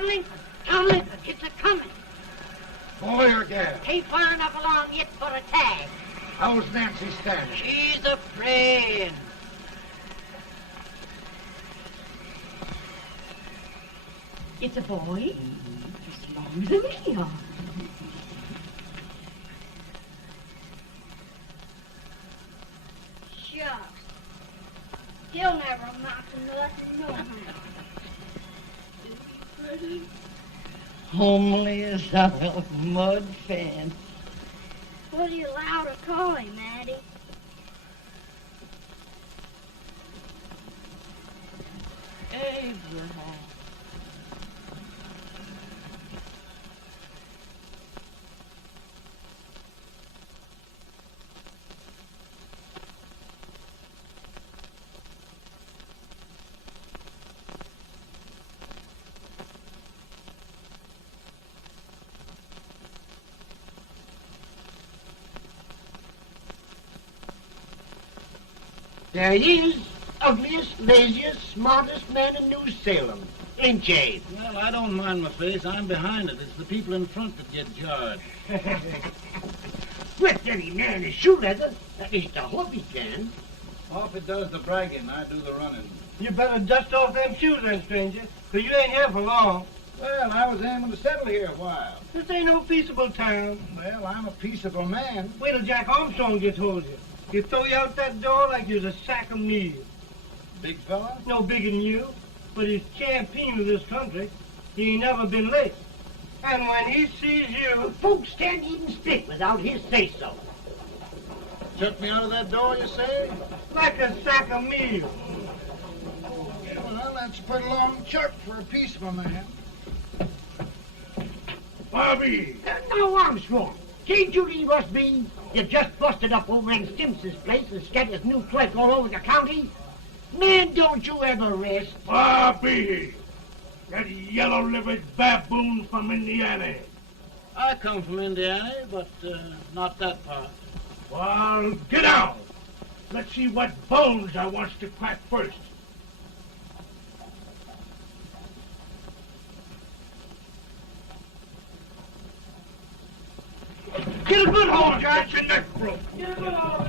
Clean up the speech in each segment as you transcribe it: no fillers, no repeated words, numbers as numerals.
tumbling? Tumbling? It's a-coming. Boy or gal? Ain't far enough along yet for a tag. How's Nancy standing? She's a praying. It's a boy? As long as we are. Shucks. He'll never amount to nothing, no how. Pretty. Homely as a mud fan. What do you allow to call him, Addie? Abraham. There he is, ugliest, laziest, smartest man in New Salem. Ain't Jade? Well, I don't mind my face. I'm behind it. It's the people in front that get jarred. Let any man his shoe leather. At least I hope he can. Off it does the bragging. I do the running. You better dust off them shoes then, stranger, 'cause you ain't here for long. Well, I was aiming to settle here a while. This ain't no peaceable town. Well, I'm a peaceable man. Wait till Jack Armstrong gets hold of you. He'll throw you out that door like you're a sack of meal. Big fella? No bigger than you, but he's champion of this country. He ain't never been late. And when he sees you... Folks can't even speak without his say-so. Took me out of that door, you say? like a sack of meal. Well, that's a pretty long chirp for a peaceful man. Bobby! Now, Armstrong, can't you leave us be? You just busted up over in Stimpson's place and scattered new clerk all over the county. Man, don't you ever rest. Bobby! That yellow-livered baboon from Indiana. I come from Indiana, but not that part. Well, get out. Let's see what bones I wants to crack first. Get a good hold, Jack. Your neck broke. Get a good hold.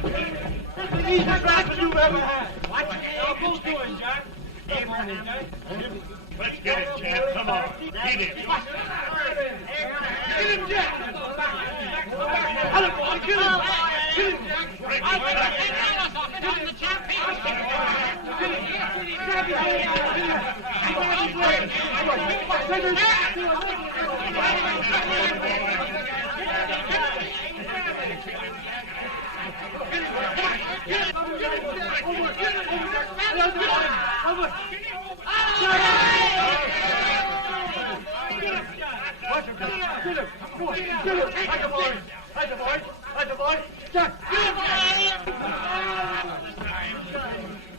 That's the easiest rifle you've ever had. Watch it. Now, both doing, Jack. Come on, Jack. Let's get it, Jack. Come on. Get it. Get him, Jack. Hello, boy. Get him. Get him, Jack.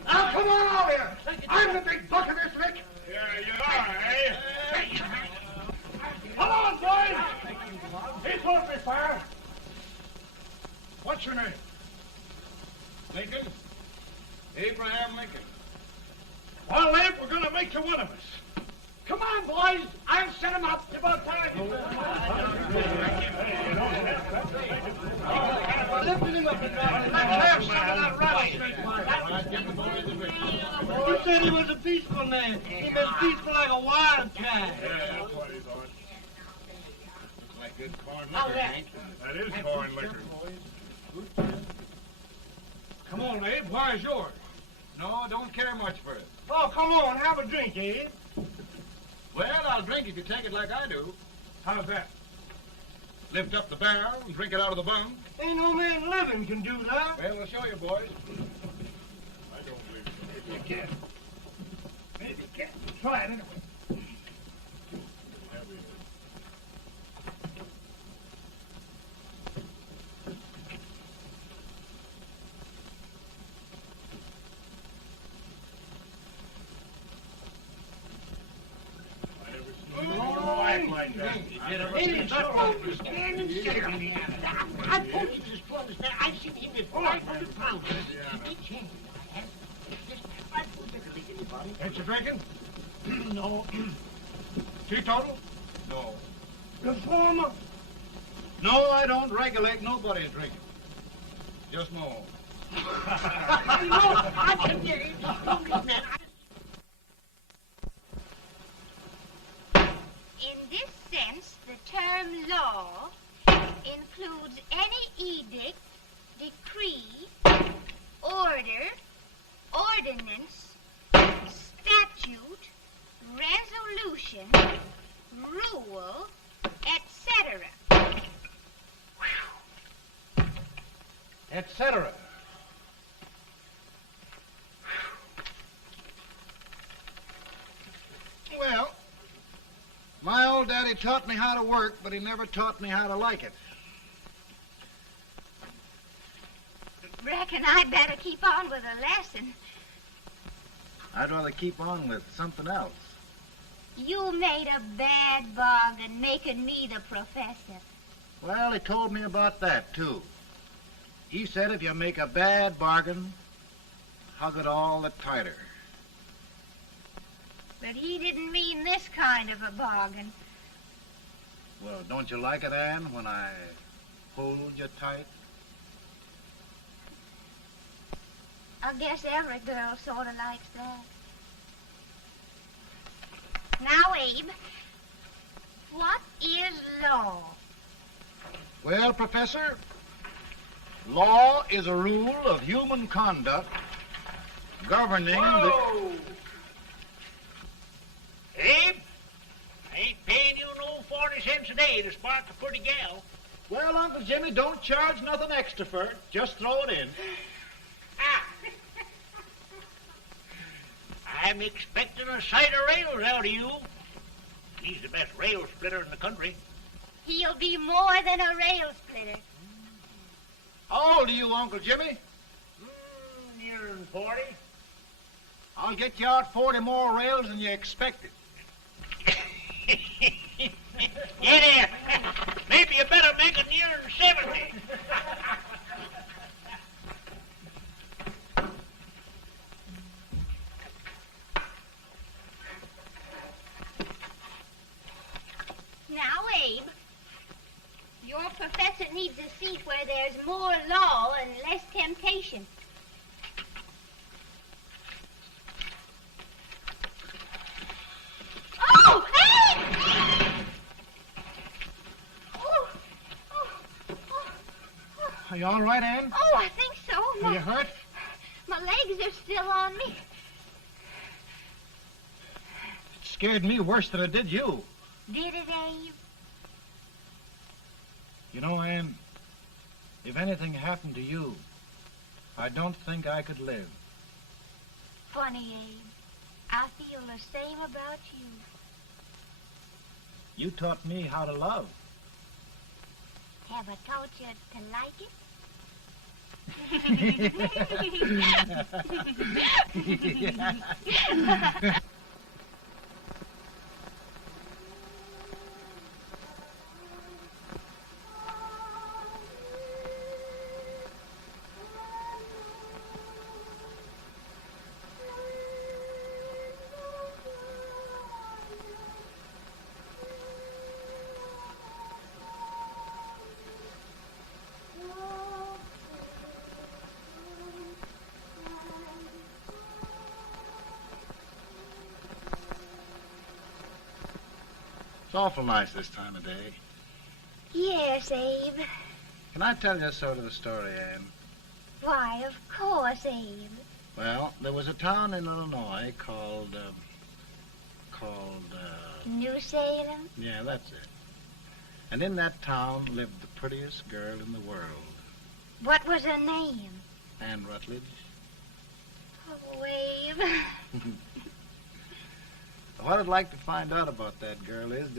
Now, come on over here. I'm the big buck of this lick. Yeah, you are, eh? Come on, boys. He's going to be fire. What's your name? Lincoln? Abraham Lincoln. Well, Abe, we're going to make you one of us. Come on, boys. I'll set him up. It's about time. Lifting him up and down. Let's have some of that rattlesnake. You said he was a peaceful man. He was peaceful like a wild cat. Yeah, that's what he thought. Looks like good corn liquor, Hank. That is corn liquor. Come on, Abe. Where's yours? No, don't care much for it. Oh, come on. Have a drink, Abe. Well, I'll drink if you take it like I do. How's that? Lift up the barrel and drink it out of the bung. Ain't no man living can do that. Well, we'll show you, boys. I don't believe it. Maybe you can. Maybe you can. Try it anyway. Like that. It's strongest man in Salem. I told you the strongest man. I've seen him at 500 pounds. Each hand I have. This I put better than anybody. Ain't you drinking? No. Teetotal? No. Reformer? No, I don't regulate nobody's drinking. Just no. I can hear it. Man. In this sense, the term law includes any edict, decree, order, ordinance, statute, resolution, rule, etc. Etc. Well, my old daddy taught me how to work, but he never taught me how to like it. Reckon I'd better keep on with the lesson. I'd rather keep on with something else. You made a bad bargain making me the professor. Well, he told me about that, too. He said if you make a bad bargain, hug it all the tighter. But he didn't mean this kind of a bargain. Well, don't you like it, Ann, when I hold you tight? I guess every girl sort of likes that. Now, Abe, what is law? Well, Professor, law is a rule of human conduct governing Whoa! Abe, I ain't paying you no 40 cents a day to spark a pretty gal. Well, Uncle Jimmy, don't charge nothing extra for it. Just throw it in. I'm expecting a sight of rails out of you. He's the best rail splitter in the country. He'll be more than a rail splitter. How old are you, Uncle Jimmy? Nearing 40. I'll get you out 40 more rails than you expected. Yeah, there. Maybe you better make it nearing 70. Now, Abe, your professor needs a seat where there's more law and less temptation. Oh, hey! Are you all right, Ann? Oh, I think so. Are you hurt? My legs are still on me. It scared me worse than it did you. Did it, Abe? You know, Ann, if anything happened to you, I don't think I could live. Funny, Abe. I feel the same about you. You taught me how to love. Have I taught you to like it? It's awful nice this time of day. Yes, Abe. Can I tell you sort of the story, Ann? Why, of course, Abe. Well, there was a town in Illinois called, New Salem? yeah, that's it. And in that town lived the prettiest girl in the world, What was her name? Ann Rutledge. Oh, Abe. What I'd like to find out about that girl is,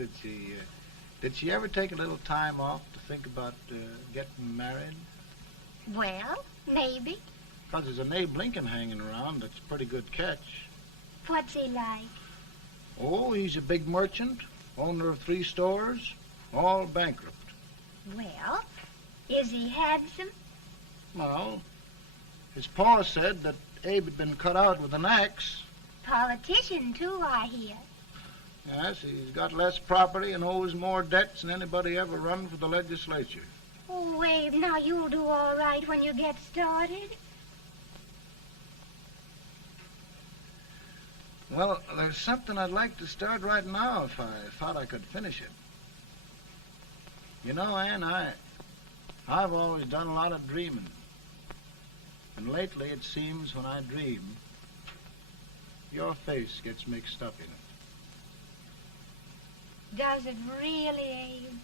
did she ever take a little time off to think about getting married? Well, maybe. Because there's an Abe Lincoln hanging around that's a pretty good catch. What's he like? Oh, he's a big merchant, owner of 3 stores, all bankrupt. Well, is he handsome? Well, his pa said that Abe had been cut out with an axe. Politician, too, I hear. Yes, he's got less property and owes more debts than anybody ever run for the legislature. Oh, Abe, now you'll do all right when you get started. Well, there's something I'd like to start right now if I thought I could finish it. You know, Ann, I've always done a lot of dreaming. And lately it seems when I dream, your face gets mixed up in it. Does it really, Abe?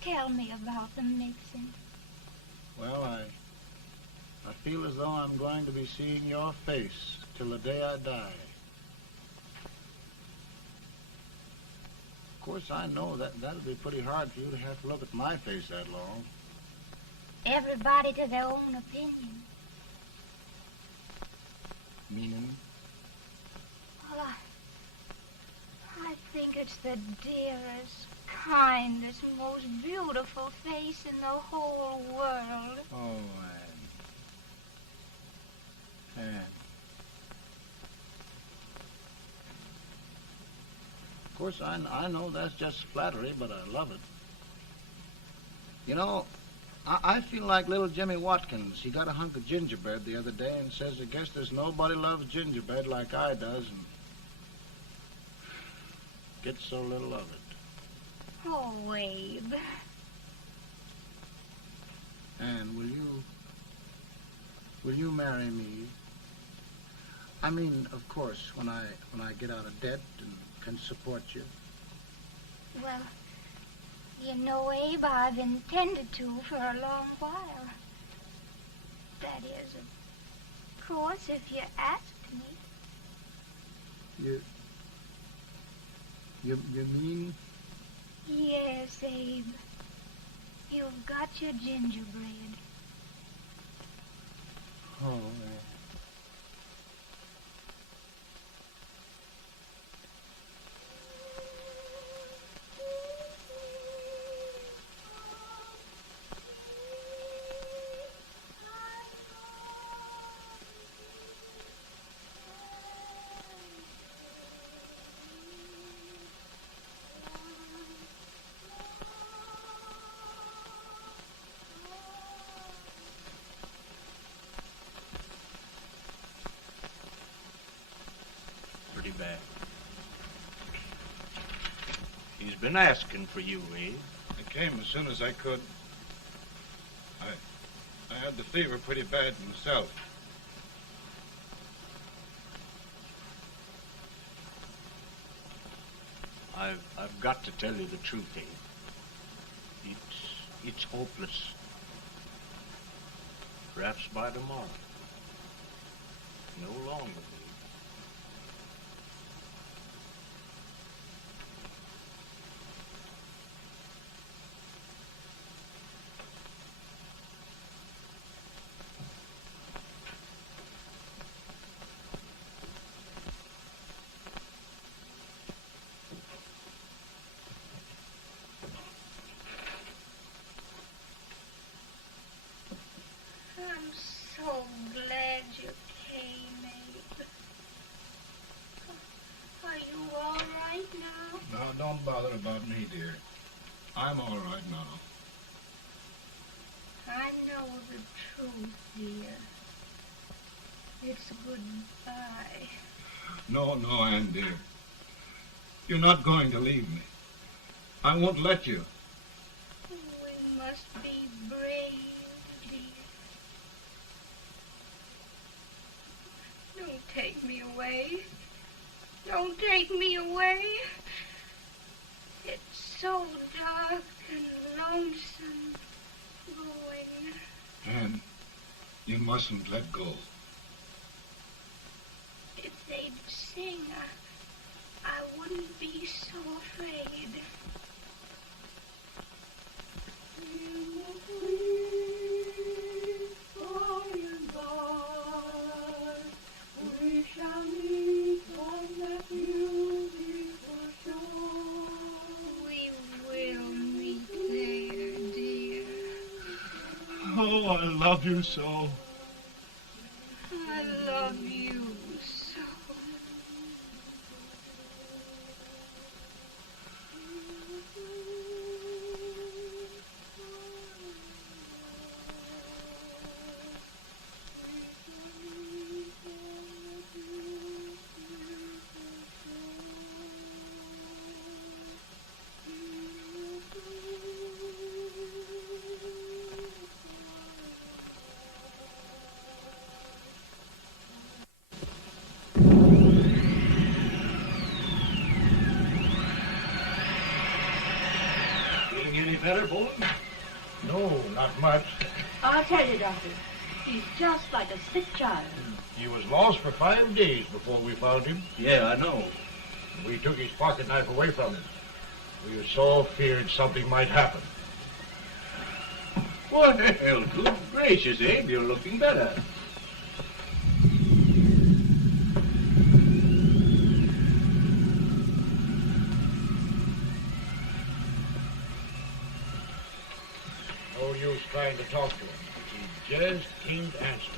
Tell me about the mixing. Well, I feel as though I'm going to be seeing your face till the day I die. Of course, I know that'll be pretty hard for you to have to look at my face that long. Everybody to their own opinion. Meaning? Well, I think it's the dearest, kindest, most beautiful face in the whole world. Oh, Ann. Of course, I know that's just flattery, but I love it. You know, I feel like little Jimmy Watkins. He got a hunk of gingerbread the other day and says, I guess there's nobody loves gingerbread like I does, and gets so little of it. Oh, Abe. Ann, will you marry me? I mean, of course, when I get out of debt and can support you. Well, you know, Abe, I've intended to for a long while. That is, of course, if you asked me. You mean? Yes, Abe. You've got your gingerbread. Oh, Pretty bad. He's been asking for you, Abe. I came as soon as I could. I had the fever pretty bad myself. I've got to tell you the truth, Abe. It's hopeless. Perhaps by tomorrow. No longer, Abe. I'm so glad you came, Abe. Are you all right now? No, don't bother about me, dear. I'm all right now. I know the truth, dear. It's goodbye. No, Ann, dear. You're not going to leave me. I won't let you. We must be brave, dear. Don't take me away. Don't take me away. It's so dark and lonesome going. Ann, you mustn't let go. If they'd sing, I wouldn't be so afraid. We shall meet on that beautiful shore. We will meet there, dear. Oh, I love you so. I love you so. Oh, not much. I'll tell you, Doctor. He's just like a sick child. He was lost for 5 days before we found him. Yeah, I know. We took his pocket knife away from him. We so feared something might happen. Well, good gracious, Abe, you're looking better. No use trying to talk to him. He just can't answer.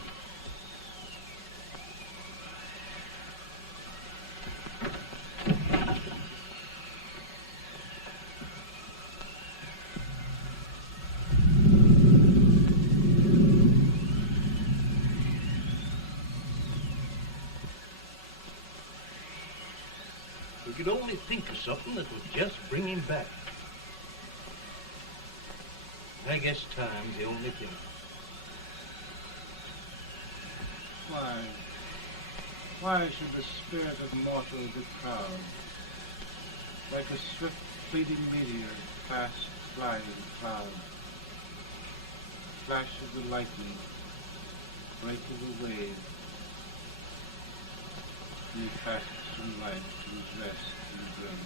We could only think of something that would just bring him back. I guess time's the only thing. Why should the spirit of mortal be proud? Like a swift fleeting meteor, fast flying cloud. Flash of the lightning, break of the wave. He passes from life to his rest in the grave.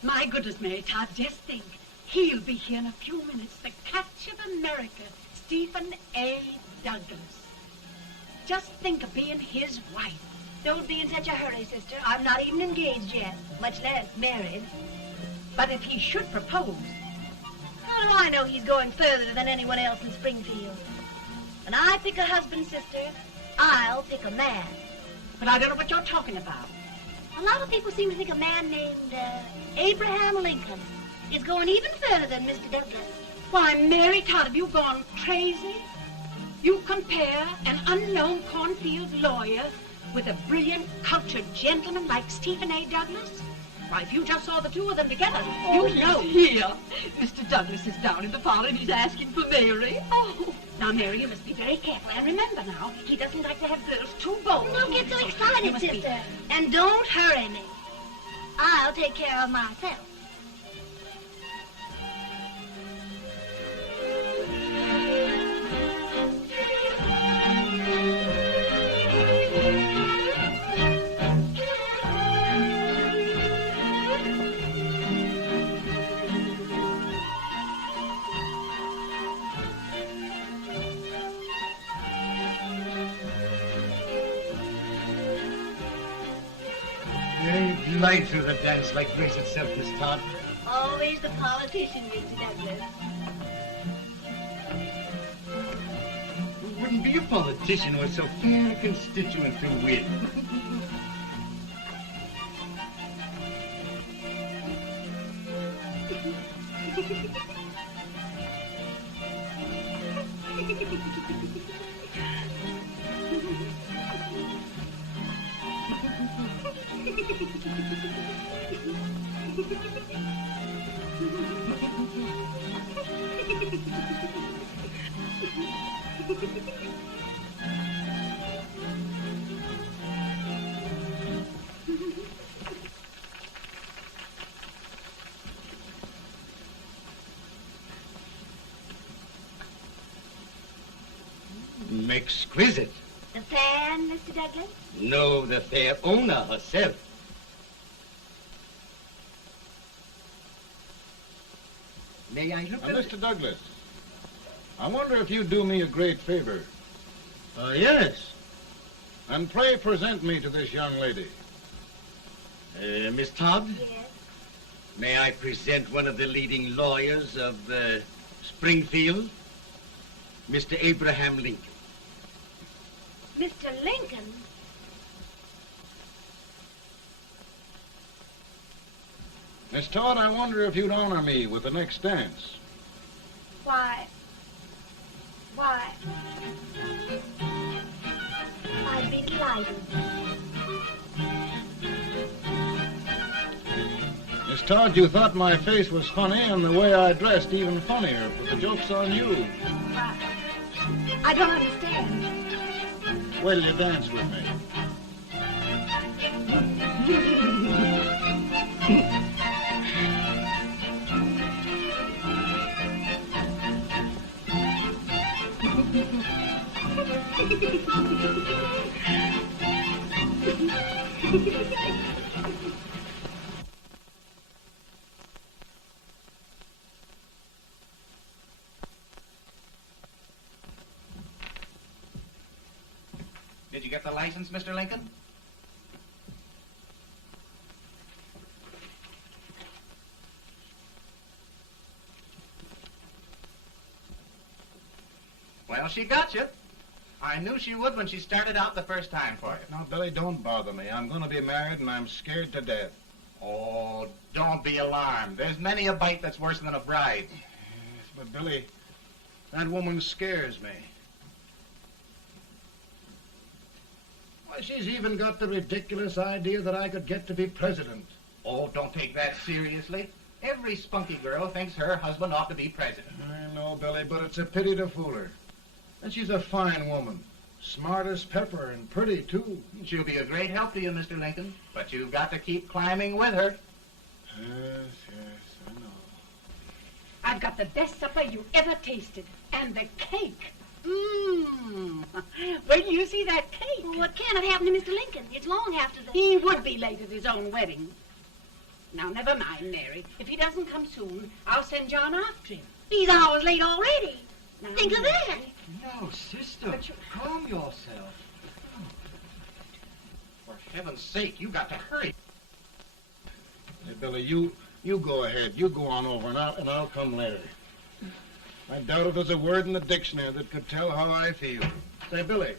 My goodness, Mary Todd, just think. He'll be here in a few minutes. The catch of America, Stephen A. Douglas. Just think of being his wife. Don't be in such a hurry, sister. I'm not even engaged yet, much less married. But if he should propose... How do I know he's going further than anyone else in Springfield? When I pick a husband, sister, I'll pick a man. But I don't know what you're talking about. A lot of people seem to think a man named Abraham Lincoln is going even further than Mr. Douglas. Why, Mary Todd, have you gone crazy? You compare an unknown cornfield lawyer with a brilliant, cultured gentleman like Stephen A. Douglas? Why, if you just saw the two of them together, you'd know. Here. Mr. Douglas is down in the parlor and he's asking for Mary. Oh. Now, Mary, you must be very careful. And remember now, he doesn't like to have girls too bold. Don't get so You excited, must be- sister. And don't hurry me. I'll take care of myself. You glide through the dance like grace itself, Miss Todd. Always the politician, Mr. Douglas. You wouldn't be a politician with so fair a constituent to win. Exquisite. The fan, Mr. Douglas? No, the fair owner herself. May I look Now, at Mr. Douglas, I wonder if you'd do me a great favor. Yes. And pray present me to this young lady. Miss Todd? Yes. May I present one of the leading lawyers of Springfield, Mr. Abraham Lincoln. Mr. Lincoln? Miss Todd, I wonder if you'd honor me with the next dance. Why? I'd be delighted. Miss Todd, you thought my face was funny and the way I dressed even funnier, but the joke's on you. I don't understand. Will you dance with me? Did you get the license, Mr. Lincoln? Well, she got you. I knew she would when she started out the first time for you. Now, Billy, don't bother me. I'm going to be married and I'm scared to death. Oh, don't be alarmed. There's many a bite that's worse than a bride. Yes, but Billy, that woman scares me. Why, she's even got the ridiculous idea that I could get to be president. Oh, don't take that seriously. Every spunky girl thinks her husband ought to be president. I know, Billy, but it's a pity to fool her. And she's a fine woman. Smart as pepper and pretty, too. She'll be a great help to you, Mr. Lincoln, but you've got to keep climbing with her. Yes, I know. I've got the best supper you ever tasted. And the cake. Mmm. Wait till you see that cake. Well, what can have happened to Mr. Lincoln? It's long after the... He would be late at his own wedding. Now, never mind, Mary. If he doesn't come soon, I'll send John after him. He's hours late already. Now, Think of that. No, sister. But you- Calm yourself. For heaven's sake, you got to hurry. Hey, Billy, you go ahead. You go on over, and I'll come later. I doubt if there's a word in the dictionary that could tell how I feel. Say, Billy,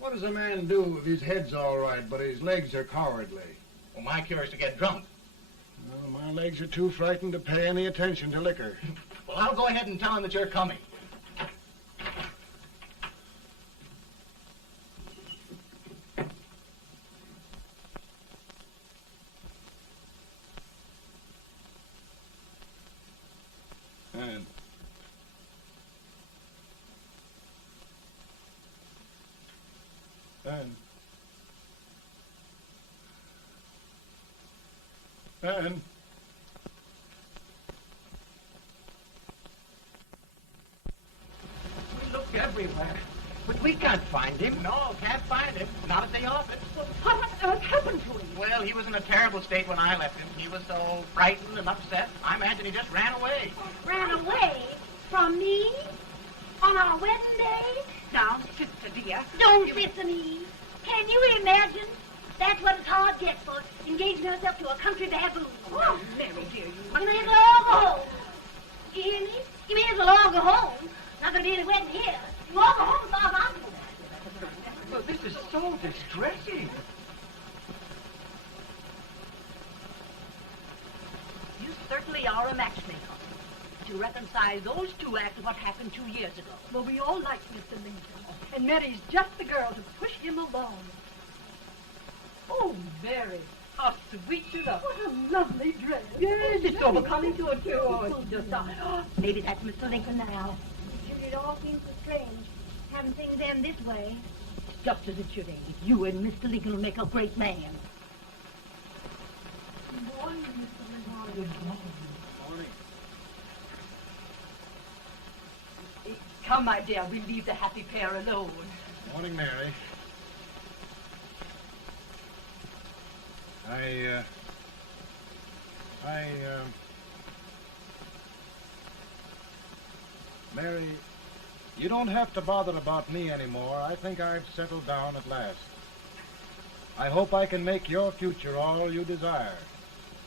what does a man do if his head's all right, but his legs are cowardly? Well, my cure is to get drunk. Well, my legs are too frightened to pay any attention to liquor. Well, I'll go ahead and tell him that you're coming. Ann. Ann. We looked everywhere, but we can't find him. No, can't find him. Not at the office. Well, what on earth happened to him? Well, he was in a terrible state when I left him. He was so frightened and upset, I imagine he just ran away. Ran away from me? On our wedding day? Now, sister dear. Don't sister me. Can you imagine? That's what his heart gets for engaging herself to a country baboon. Oh, Mary, dear, you... You may as well all go home. You hear me? You may as well all go home. Not going to be any wedding here. You all go home as far as I'm concerned. Well, this is so distressing. You certainly are a matchmaker. To reconcile those two after what happened 2 years ago. Well, we all like Mr. Lincoln. And Mary's just the girl to push him along. Oh, Mary, how sweet you look. What a lovely dress. Yes, it's so becoming to her, too. Oh, it's just maybe that's Mr. Lincoln now. It all seems so strange, having things end this way. It's just as it should end. You and Mr. Lincoln will make a great man. Good morning, Mr. Lincoln. Good morning. Morning. Come, my dear, we'll leave the happy pair alone. Morning, Mary. Mary, you don't have to bother about me anymore. I think I've settled down at last. I hope I can make your future all you desire.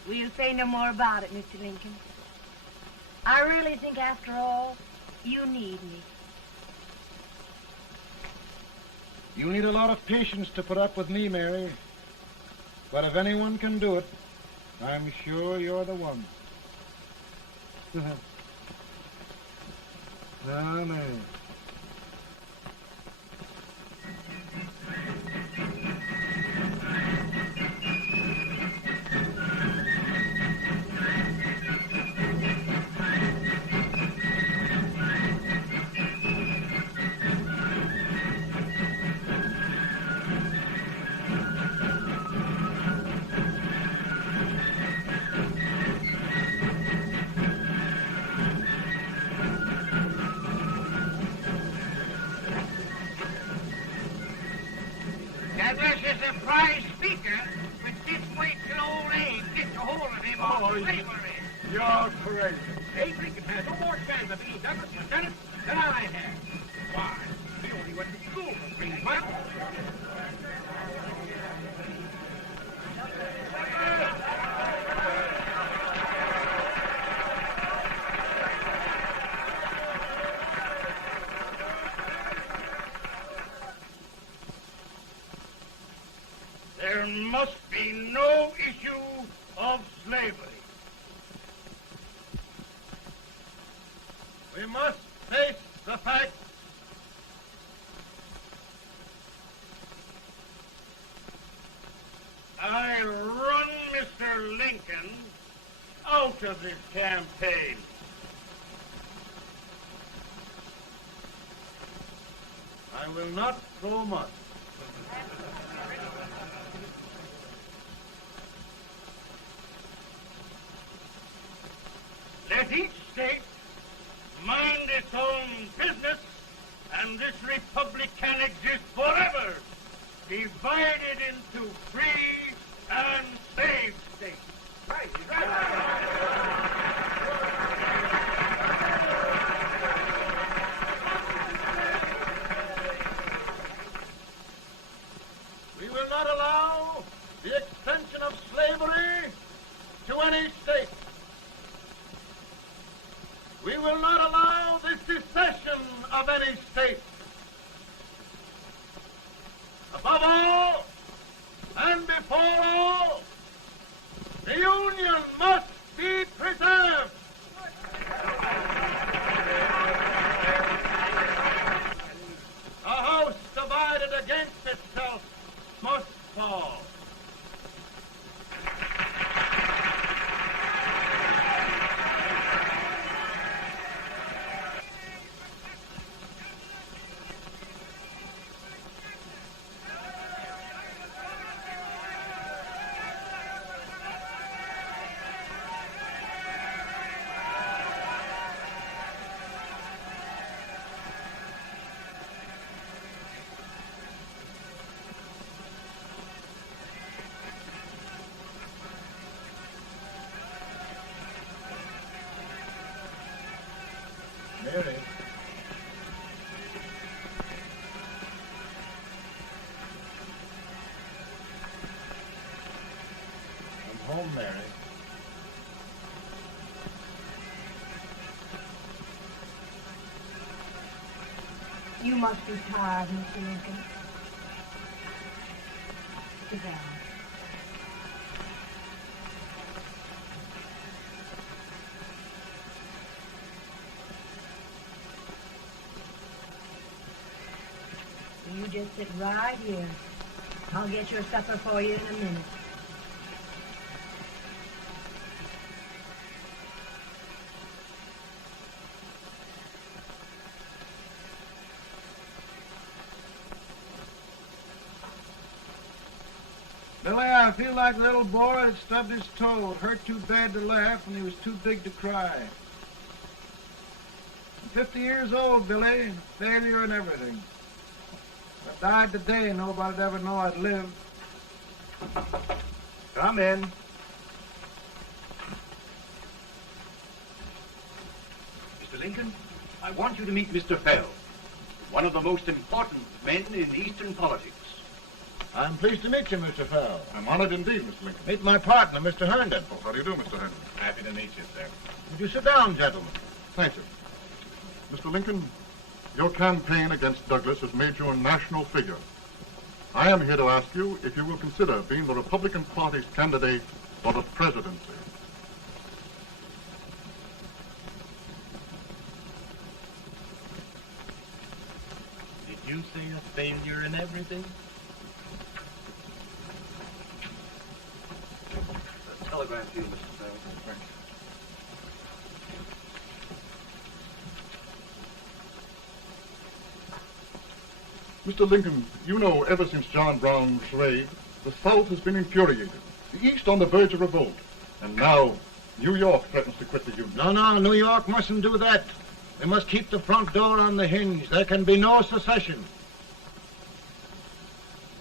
We'll say no more about it, Mr. Lincoln. I really think, after all, you need me. You need a lot of patience to put up with me, Mary. But if anyone can do it, I'm sure you're the one. Amen. That was a surprise speaker, but just wait till old Abe gets a hold of him on slavery. You're crazy. Abe Lincoln has no more chance of being Douglas Lieutenant than I have. Why? He only went to school for 3 months. There must be no issue of slavery. We must face the fact I run Mr. Lincoln out of this campaign. I will not throw much. Let each state mind its own business, and this republic can exist forever, divided into free and slave states. Right, right. We will not allow the extension of slavery to any state. We will not allow the secession of any state. Above all, and You must be tired, Mr. Lincoln. Sit down. You just sit right here. I'll get your supper for you in a minute. Billy, I feel like a little boy that stubbed his toe. It hurt too bad to laugh, and he was too big to cry. I'm 50 years old, Billy, failure and everything. If I died today, nobody'd ever know I'd lived. Come in. Mr. Lincoln, I want you to meet Mr. Fell, one of the most important men in Eastern politics. I'm pleased to meet you, Mr. Fell. I'm honored indeed, Mr. Lincoln. Meet my partner, Mr. Herndon. Oh, how do you do, Mr. Henry? Happy to meet you, sir. Would you sit down, gentlemen? Thank you. Mr. Lincoln, your campaign against Douglas has made you a national figure. I am here to ask you if you will consider being the Republican Party's candidate for the presidency. Did you say a failure in everything? A telegram to you, Mr. Fell. Thank you. Mr. Lincoln, you know ever since John Brown was slaved, the South has been infuriated, the East on the verge of revolt, and now New York threatens to quit the Union. No, New York mustn't do that. They must keep the front door on the hinge. There can be no secession.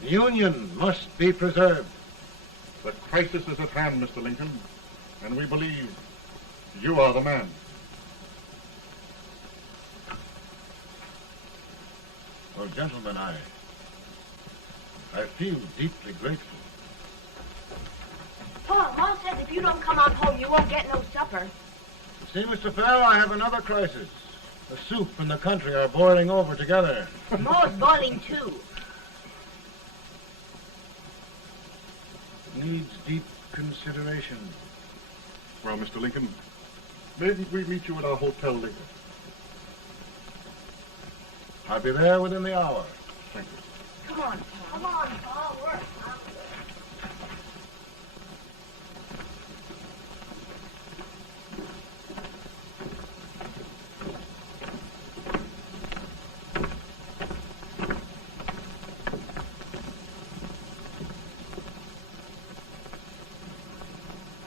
The Union must be preserved. The crisis is at hand, Mr. Lincoln, and we believe you are the man. Well, gentlemen, I feel deeply grateful. Paul, Ma says if you don't come on home, you won't get no supper. See, Mr. Fell, I have another crisis. The soup and the country are boiling over together. Ma's boiling too. Needs deep consideration. Well, Mr. Lincoln, maybe we meet you at our hotel later. I'll be there within the hour. Thank you. Come on, Paul. Come on, Paul. Work.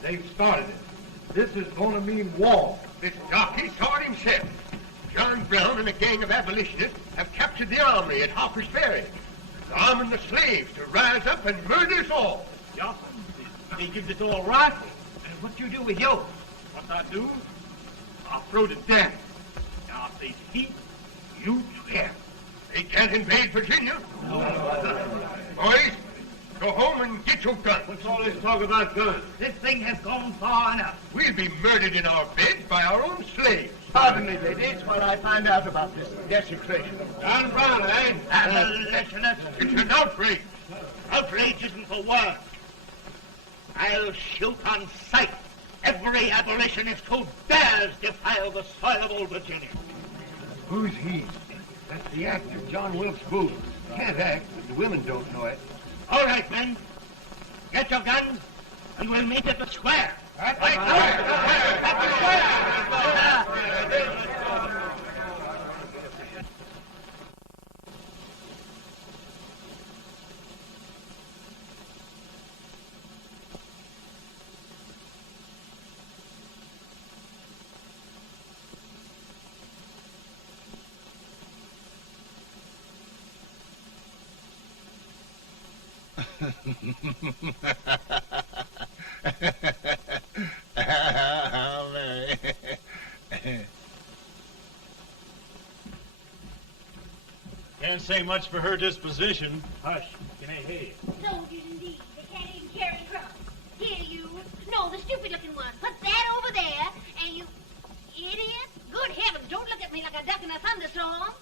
They've started it. This is going to mean war. This jockey saw it himself. John Brown and a gang of abolitionists have captured the armory at Harper's Ferry. They're arming the slaves to rise up and murder us all. Yeah, they give us all rifles. And what you do with yours? What I do? I'll throw the damn. Now, if they speak, you swear. They can't invade Virginia. Boys, go home and get your guns. What's all this talk about guns? This thing has gone far enough. We'll be murdered in our beds by our own slaves. Pardon me, ladies, while I find out about this desecration. John Brown, eh? Abolitionists. It's an outrage. Outrage isn't the word. I'll shoot on sight every abolitionist who dares defile the soil of old Virginia. Who's he? That's the actor, John Wilkes Booth. Can't act, but the women don't know it. All right, men. Get your guns, and we'll meet at the square. At the How Mary. Can't say much for her disposition. Hush, can I hear you? Soldiers indeed. They can't even carry crumbs. Here, you. No, the stupid-looking one. Put that over there, and you... Idiot. Good heavens, don't look at me like a duck in a thunderstorm.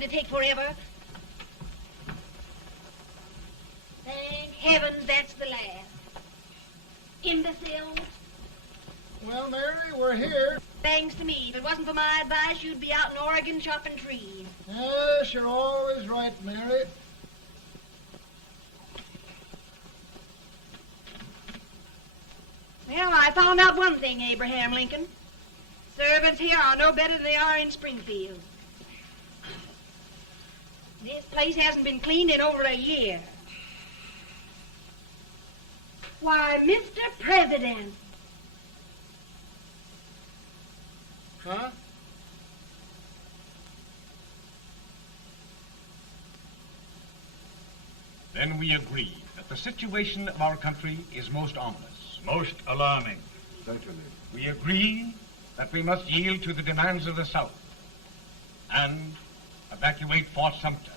going to take forever. Thank heavens that's the last. Imbeciles. Well, Mary, we're here. Thanks to me. If it wasn't for my advice, you'd be out in Oregon chopping trees. Yes, you're always right, Mary. Well, I found out one thing, Abraham Lincoln. Servants here are no better than they are in Springfield. This place hasn't been cleaned in over a year. Why, Mr. President. Huh? Then we agree that the situation of our country is most ominous. Most alarming. Certainly. We agree that we must yield to the demands of the South and evacuate Fort Sumter.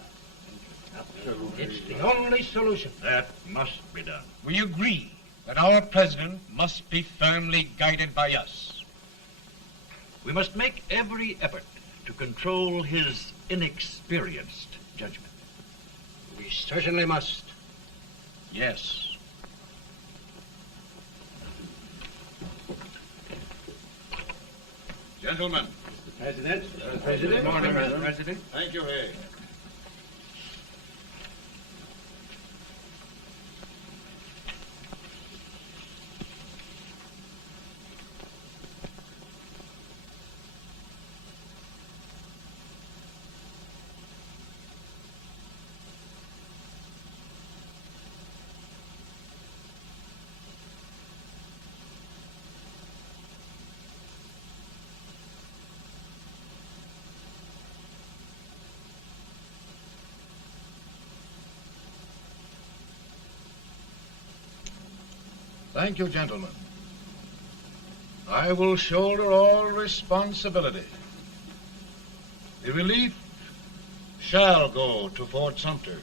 It's the only solution. That must be done. We agree that our president must be firmly guided by us. We must make every effort to control his inexperienced judgment. We certainly must. Yes. Gentlemen. President. Good morning, Mr. President. Thank you, Hay. Thank you, gentlemen. I will shoulder all responsibility. The relief shall go to Fort Sumter.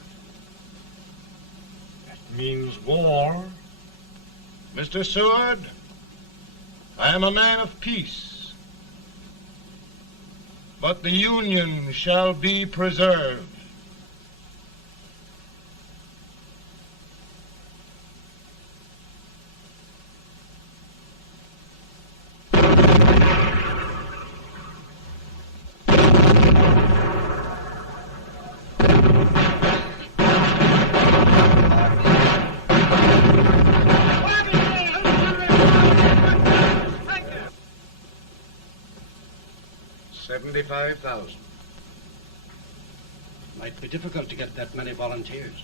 That means war. Mr. Seward, I am a man of peace, but the Union shall be preserved. $75,000. Might be difficult to get that many volunteers.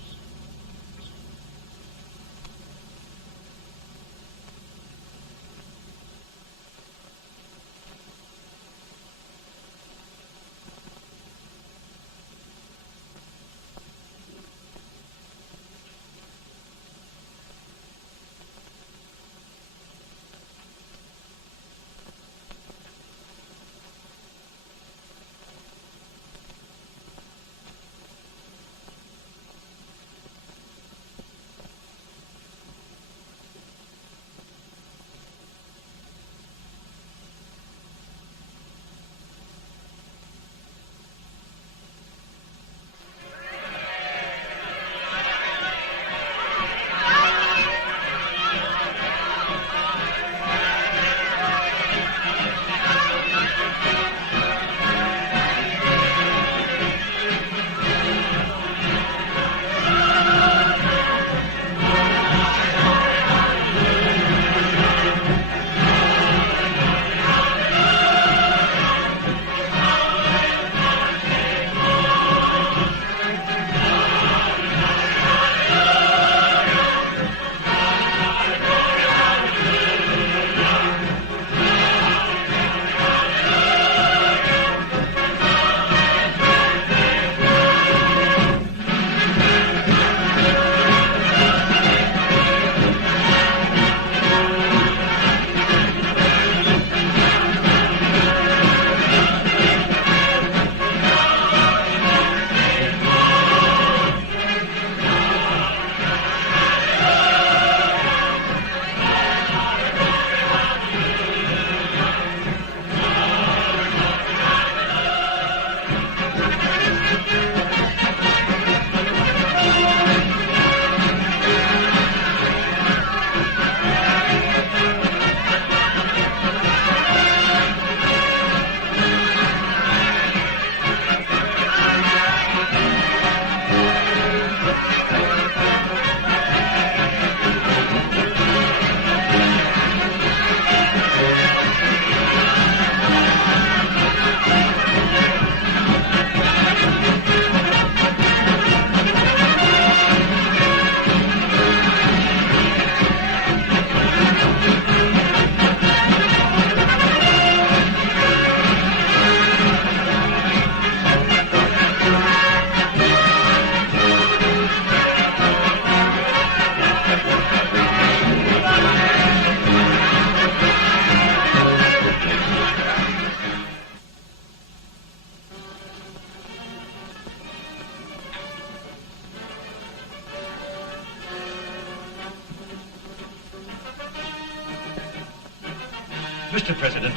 Mr. President,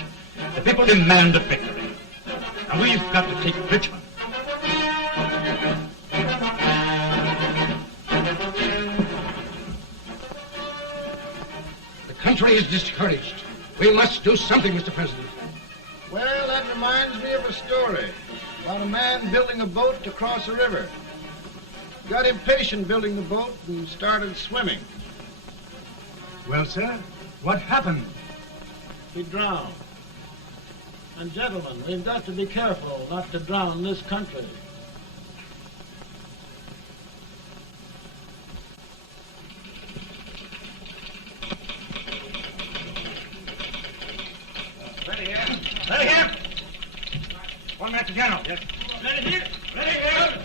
the people demand a victory. And we've got to take Richmond. The country is discouraged. We must do something, Mr. President. Well, that reminds me of a story about a man building a boat to cross a river. Got impatient building the boat and started swimming. Well, sir, what happened? He drowned. And gentlemen, we've got to be careful not to drown this country. Ready here. Ready here. 1 minute to General. Yes. Ready here. Ready here.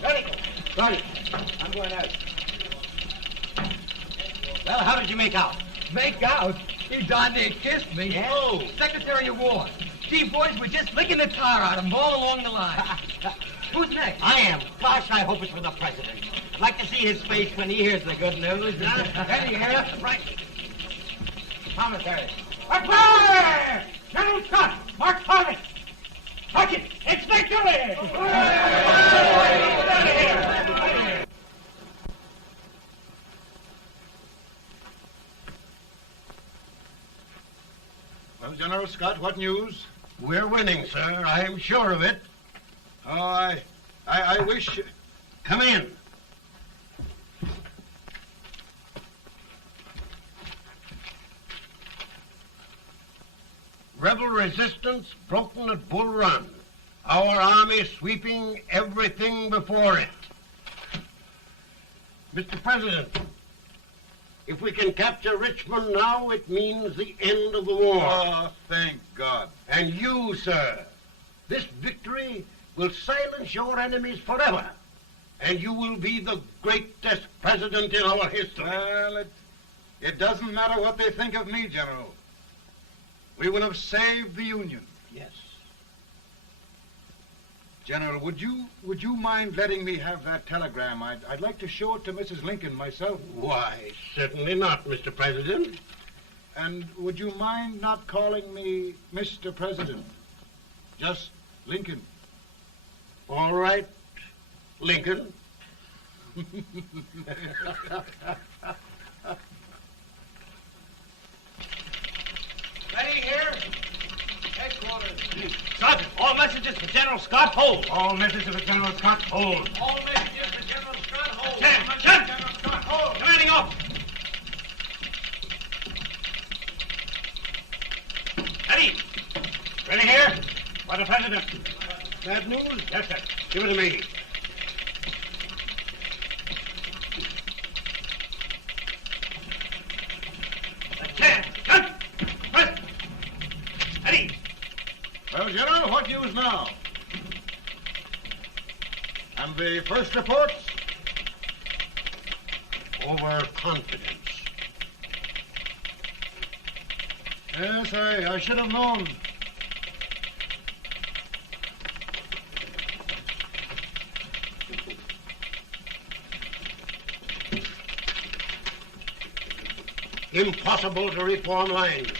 Ready. Ready. I'm going out. Well, how did you make out? Make out? He darn near kissed me. Yeah? Oh, Secretary of War. Gee, boys, we're just licking the tar out of him all along the line. Who's next? I am. Gosh, I hope it's for the president. I'd like to see his face when he hears the good news. Ready here. Right. Commissary. Fire! General Scott, mark target. Sergeant, it's victory! Well, General Scott, what news? We're winning, sir. I am sure of it. Oh, I wish... Come in. Rebel resistance broken at Bull Run. Our army sweeping everything before it. Mr. President, if we can capture Richmond now, it means the end of the war. Oh, thank God. And you, sir, this victory will silence your enemies forever. And you will be the greatest president in our history. Well, it doesn't matter what they think of me, General. We will have saved the Union. Yes. General, would you mind letting me have that telegram? I'd like to show it to Mrs. Lincoln myself. Why, certainly not, Mr. President. And would you mind not calling me Mr. President? Just Lincoln. All right, Lincoln. Ready here. Headquarters. Sergeant, all messages for General Scott, hold. All messages for General Scott, hold. All messages for General Scott, hold. Chen! General Scott, hold. Commanding officer. Ready. Ready here. For the President. Bad news? Yes, sir. Give it to me. Ready. Well, General, what news now? And the first reports? Overconfidence. Yes, I should have known. Impossible to reform lines.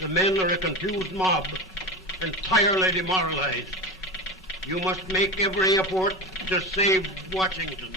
The men are a confused mob, entirely demoralized. You must make every effort to save Washington.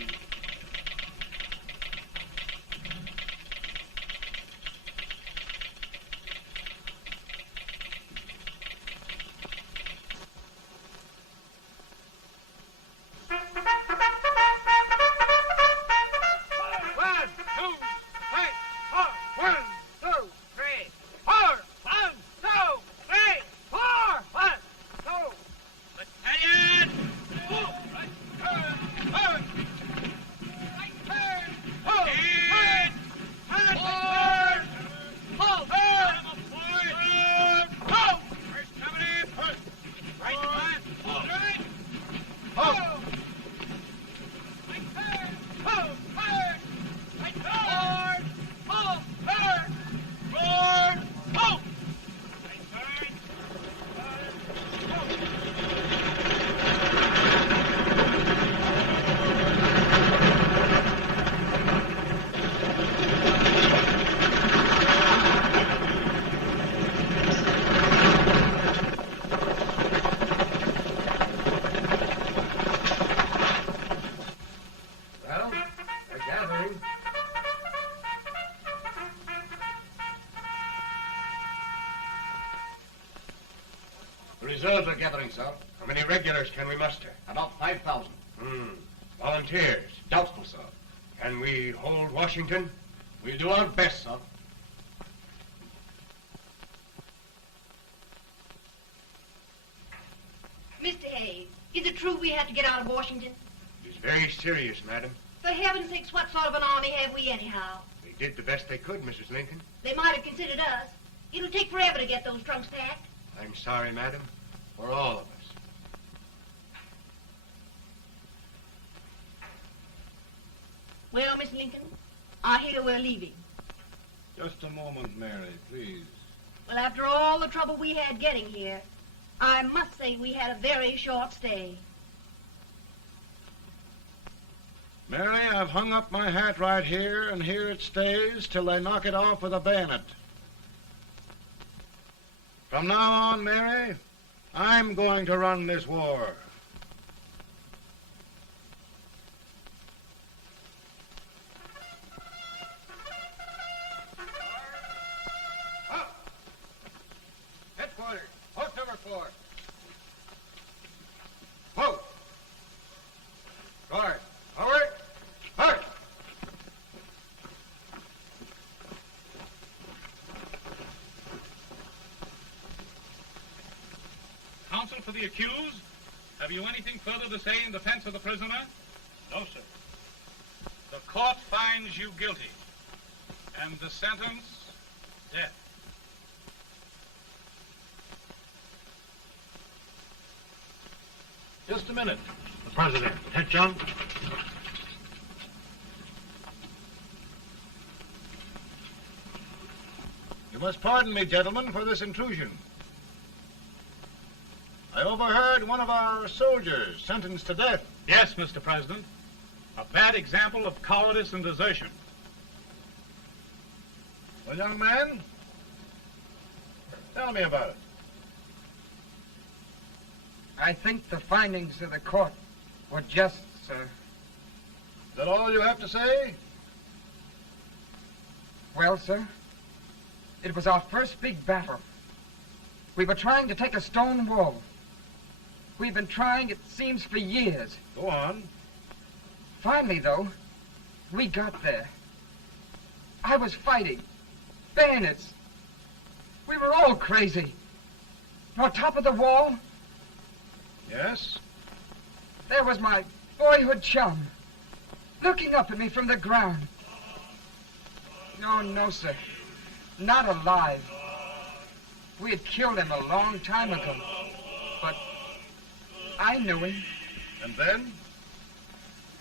Reserves are gathering, sir. How many regulars can we muster? About 5,000. Volunteers? Doubtful, sir. Can we hold Washington? We'll do our best, sir. Mr. A, is it true we have to get out of Washington? It's very serious, madam. For heaven's sakes, what sort of an army have we anyhow? They did the best they could, Mrs. Lincoln. They might have considered us. It'll take forever to get those trunks packed. I'm sorry, madam, for all of us. Well, Miss Lincoln, I hear we're leaving. Just a moment, Mary, please. Well, after all the trouble we had getting here, I must say we had a very short stay. Mary, I've hung up my hat right here, and here it stays till they knock it off with a bayonet. From now on, Mary, I'm going to run this war. Headquarters, post number 4. Whoa! Guard, forward, march! Counsel for the accused, have you anything further to say in defense of the prisoner? No, sir. The court finds you guilty, and the sentence, death. Just a minute. The President. Head, John. You must pardon me, gentlemen, for this intrusion. I overheard one of our soldiers sentenced to death. Yes, Mr. President. A bad example of cowardice and desertion. Well, young man, tell me about it. I think the findings of the court were just, sir. Is that all you have to say? Well, sir, it was our first big battle. We were trying to take a stone wall. We've been trying, it seems, for years. Go on. Finally, though, we got there. I was fighting. Bayonets. We were all crazy. On top of the wall, Yes? there was my boyhood chum, looking up at me from the ground. No, sir. Not alive. We had killed him a long time ago. But I knew him. And then?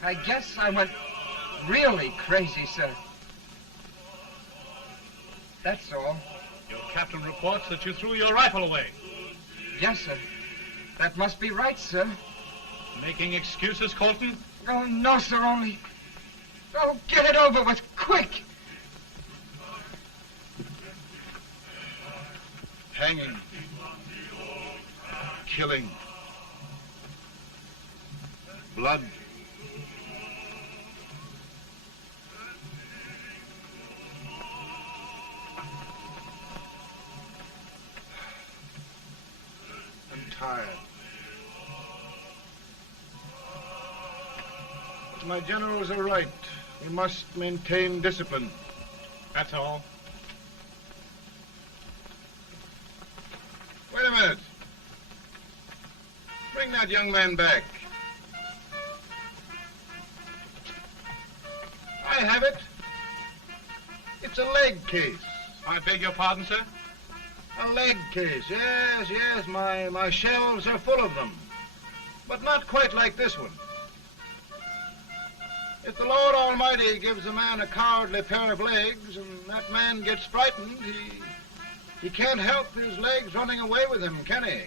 I guess I went really crazy, sir. That's all. Your captain reports that you threw your rifle away. Yes, sir. That must be right, sir. Making excuses, Colton? Oh, no, sir, only... Oh, get it over with, quick! Hanging. Killing. Blood. I'm tired. But my generals are right. We must maintain discipline. That's all. Wait a minute. Bring that young man back. I have it. It's a leg case. I beg your pardon, sir? A leg case, yes. My shelves are full of them. But not quite like this one. If the Lord Almighty gives a man a cowardly pair of legs and that man gets frightened, he can't help his legs running away with him, can he?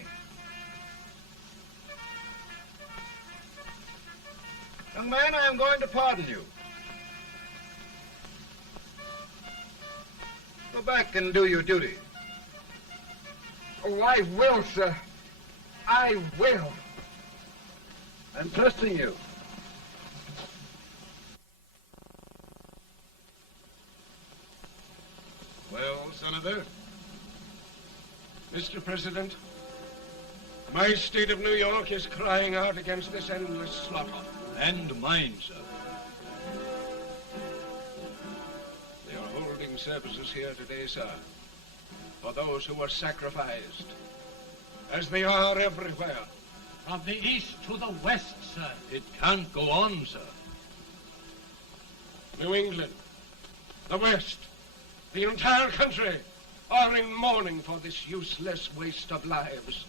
Young man, I am going to pardon you. Go back and do your duty. Oh, I will, sir. I will. I'm trusting you. Well, Senator? Mr. President, My state of New York is crying out against this endless slaughter. And mine, sir. They are holding services here today, sir, for those who were sacrificed, as they are everywhere. From the east to the west, sir. It can't go on, sir. New England, the West, the entire country are in mourning for this useless waste of lives.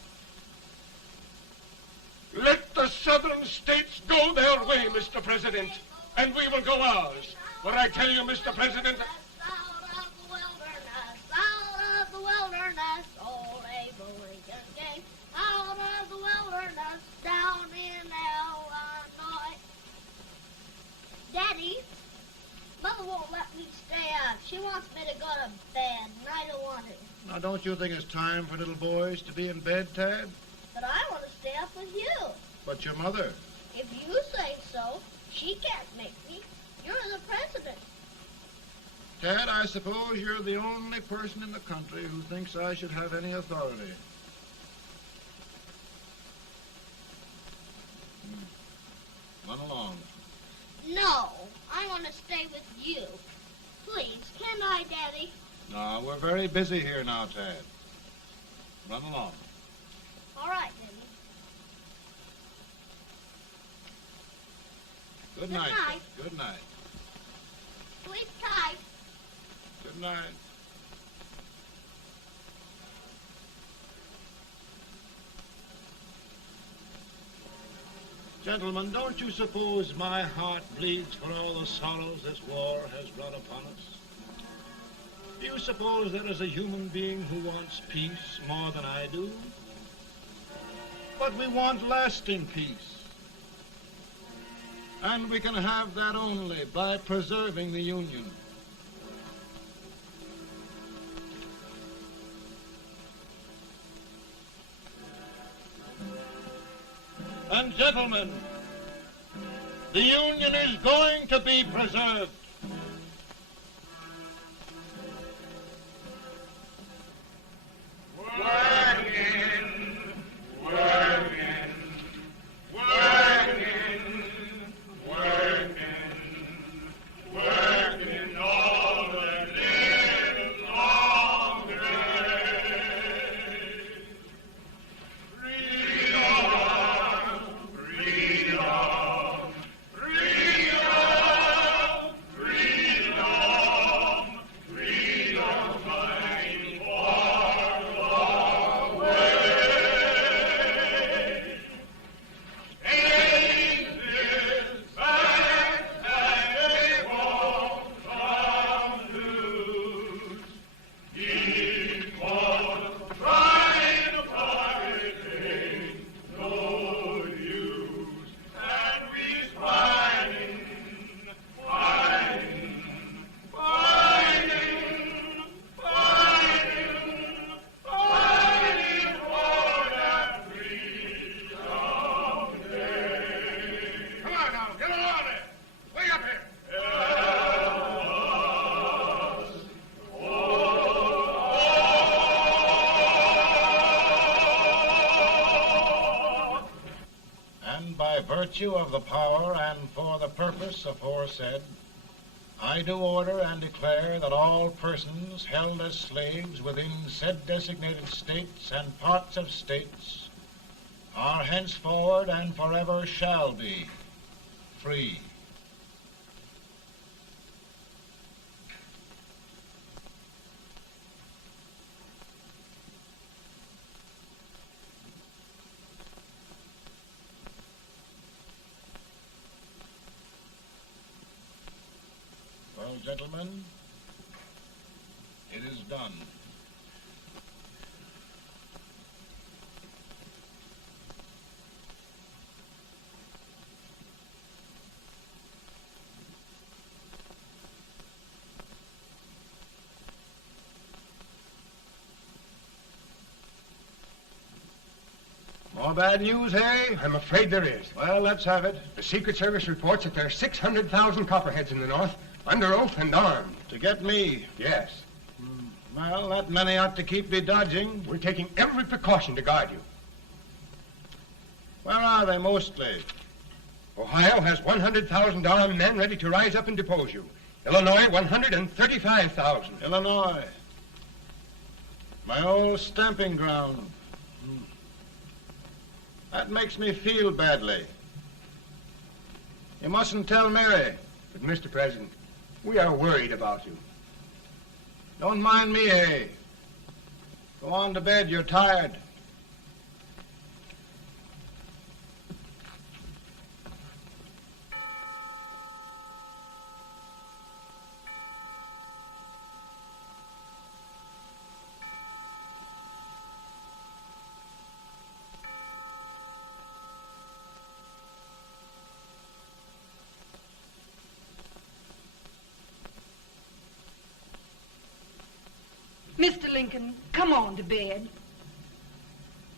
Let the southern states go their way, Mr. President, and we will go ours. For I tell you, Mr. President, Out of the wilderness, old Abe Lincoln came. Out of the wilderness, down in Illinois. Daddy, Mother won't let me stay up. She wants me to go to bed, and I don't want to. Now, don't you think it's time for little boys to be in bed, Tad? But I want to stay up with you. But your mother. If you say so, she can't make me. You're the president. Tad, I suppose you're the only person in the country who thinks I should have any authority. Run along. No, I want to stay with you. Please, can I, Daddy? No, we're very busy here now, Tad. Run along. All right, Daddy. Good Good night. night. Good night. Sleep tight. Good night. Gentlemen, don't you suppose my heart bleeds for all the sorrows this war has brought upon us? Do you suppose there is a human being who wants peace more than I do? But we want lasting peace. And we can have that only by preserving the Union. And gentlemen, the Union is going to be preserved. Of the power and for the purpose aforesaid, I do order and declare that all persons held as slaves within said designated states and parts of states are henceforward and forever shall be free. Well, gentlemen, it is done. More bad news, eh? I'm afraid there is. Well, let's have it. The Secret Service reports that there are 600,000 copperheads in the North, under oath and armed. To get me? Yes. Well, that many ought to keep me dodging. We're taking every precaution to guard you. Where are they mostly? Ohio has $100,000 men ready to rise up and depose you. Illinois, 135,000. Illinois. My old stamping ground. That makes me feel badly. You mustn't tell Mary. But, Mr. President, we are worried about you. Don't mind me, eh? Go on to bed, you're tired. Mr. Lincoln, come on to bed.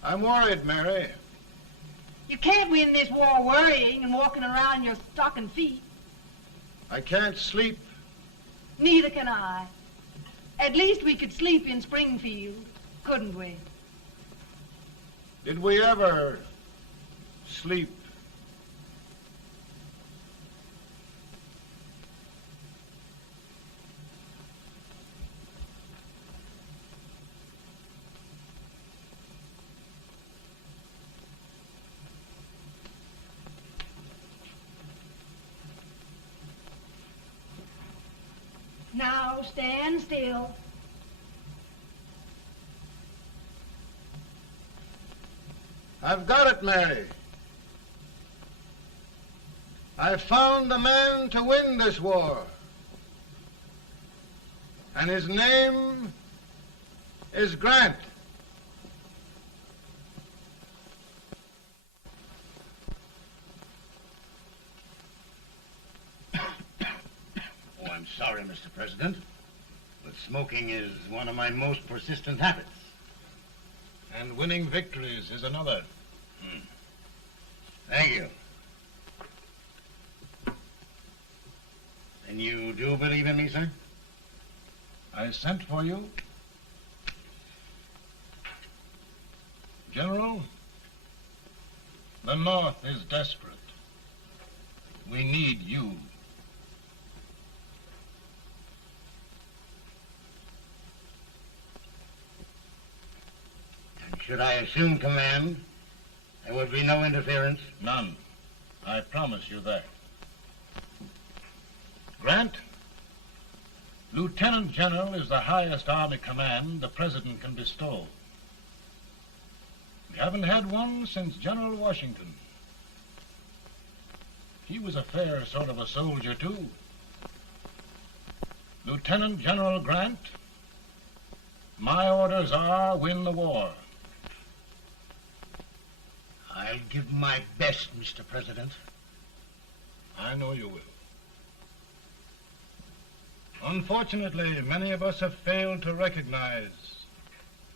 I'm worried, Mary. You can't win this war worrying and walking around in your stocking feet. I can't sleep. Neither can I. At least we could sleep in Springfield, couldn't we? Did we ever sleep? Now stand still. I've got it, Mary. I've found the man to win this war. And his name is Grant. Oh, I'm sorry, Mr. President, but smoking is one of my most persistent habits. And winning victories is another. Thank you. And you do believe in me, sir? I sent for you. General, the North is desperate. We need you. And should I assume command, there would be no interference? None. I promise you that. Grant, Lieutenant General is the highest army command the President can bestow. We haven't had one since General Washington. He was a fair sort of a soldier, too. Lieutenant General Grant, my orders are win the war. I'll give my best, Mr. President. I know you will. Unfortunately, many of us have failed to recognize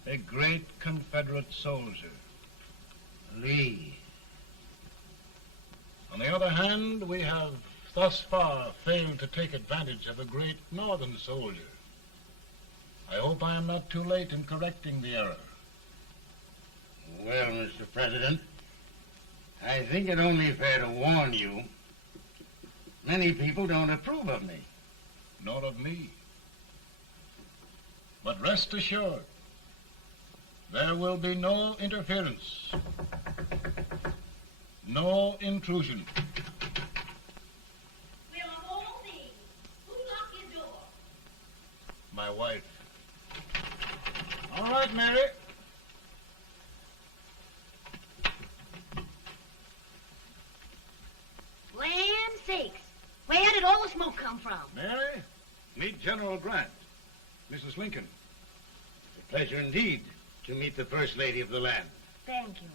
a great Confederate soldier. Lee. On the other hand, we have thus far failed to take advantage of a great Northern soldier. I hope I am not too late in correcting the error. Well, Mr. President, I think it only fair to warn you. Many people don't approve of me. Nor of me. But rest assured, there will be no interference, no intrusion. Well, of all things, who locked your door? My wife. All right, Mary. Land sakes, where did all the smoke come from? Mary, meet General Grant. Mrs. Lincoln. It's a pleasure indeed to meet the First Lady of the land. Thank you.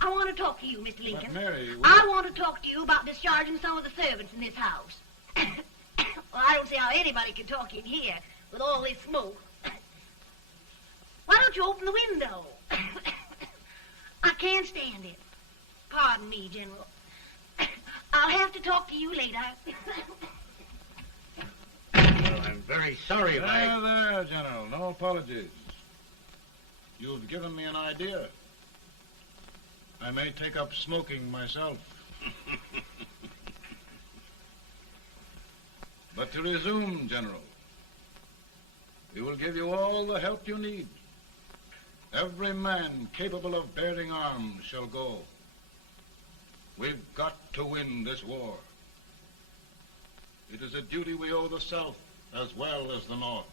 I want to talk to you, Mr. Lincoln. But Mary, I want to talk to you about discharging some of the servants in this house. Well, I don't see how anybody can talk in here with all this smoke. Why don't you open the window? I can't stand it. Pardon me, General. I'll have to talk to you later. Well, I'm very sorry if There, General. No apologies. You've given me an idea. I may take up smoking myself. But to resume, General, we will give you all the help you need. Every man capable of bearing arms shall go. We've got to win this war. It is a duty we owe the South as well as the North.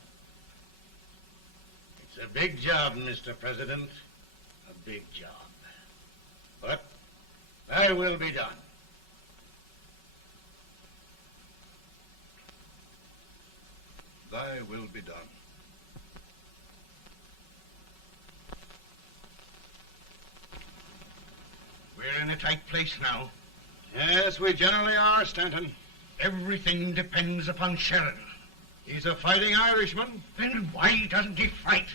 It's a big job, Mr. President. A big job. But thy will be done. Thy will be done. We're in a tight place now. Yes, we generally are, Stanton. Everything depends upon Sheridan. He's a fighting Irishman. Then why doesn't he fight?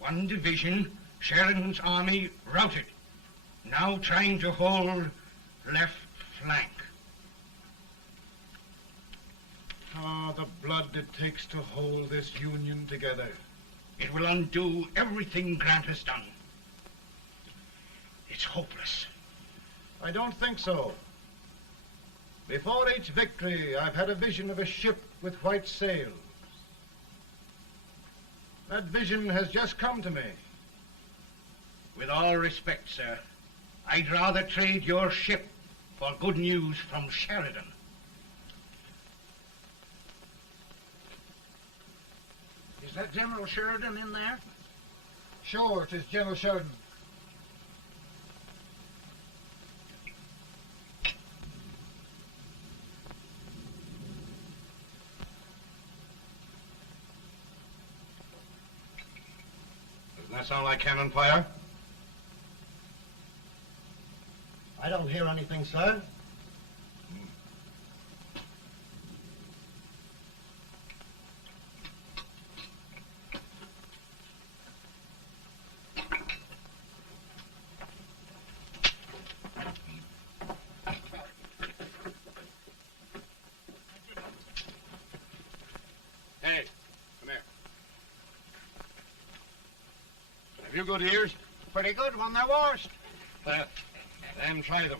One division, Sheridan's army, routed. Now trying to hold left flank. Ah, the blood it takes to hold this Union together. It will undo everything Grant has done. It's hopeless. I don't think so. Before each victory, I've had a vision of a ship with white sails. That vision has just come to me. With all respect, sir, I'd rather trade your ship for good news from Sheridan. Is that General Sheridan in there? Sure, it is General Sheridan. Doesn't that sound like cannon fire? I don't hear anything, sir. Hey, come here. Have you good ears? Pretty good when they're washed. Then try them.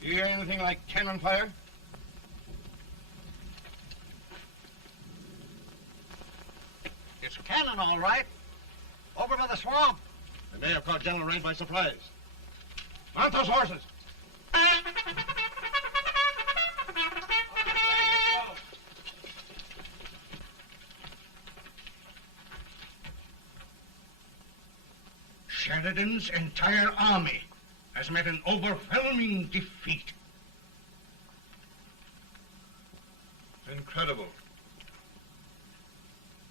You hear anything like cannon fire? It's cannon, all right. Over by the swamp. They may have caught General Wright by surprise. Mount those horses. Sheridan's entire army has met an overwhelming defeat. It's incredible.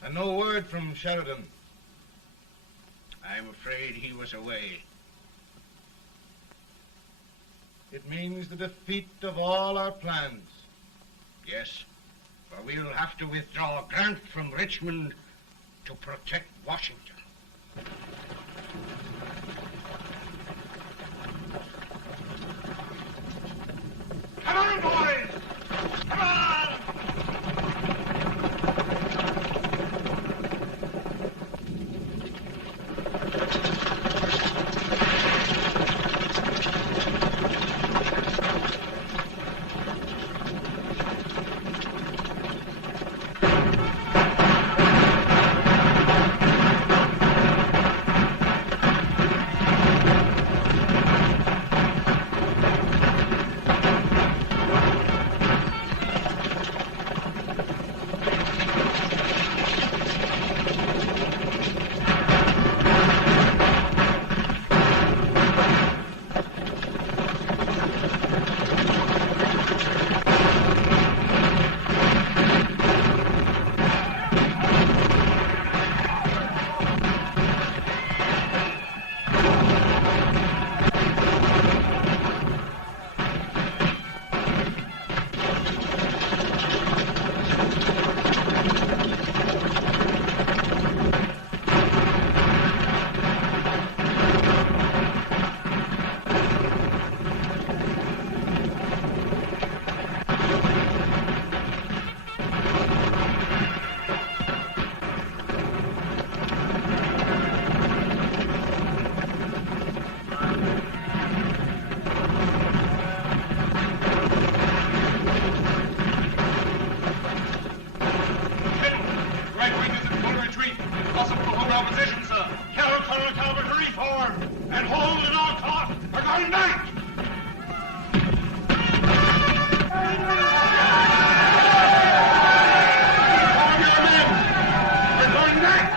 And no word from Sheridan. I'm afraid he was away. It means the defeat of all our plans. Yes, for we'll have to withdraw Grant from Richmond to protect Washington. Come on, boys! Come on! going back! We're going back!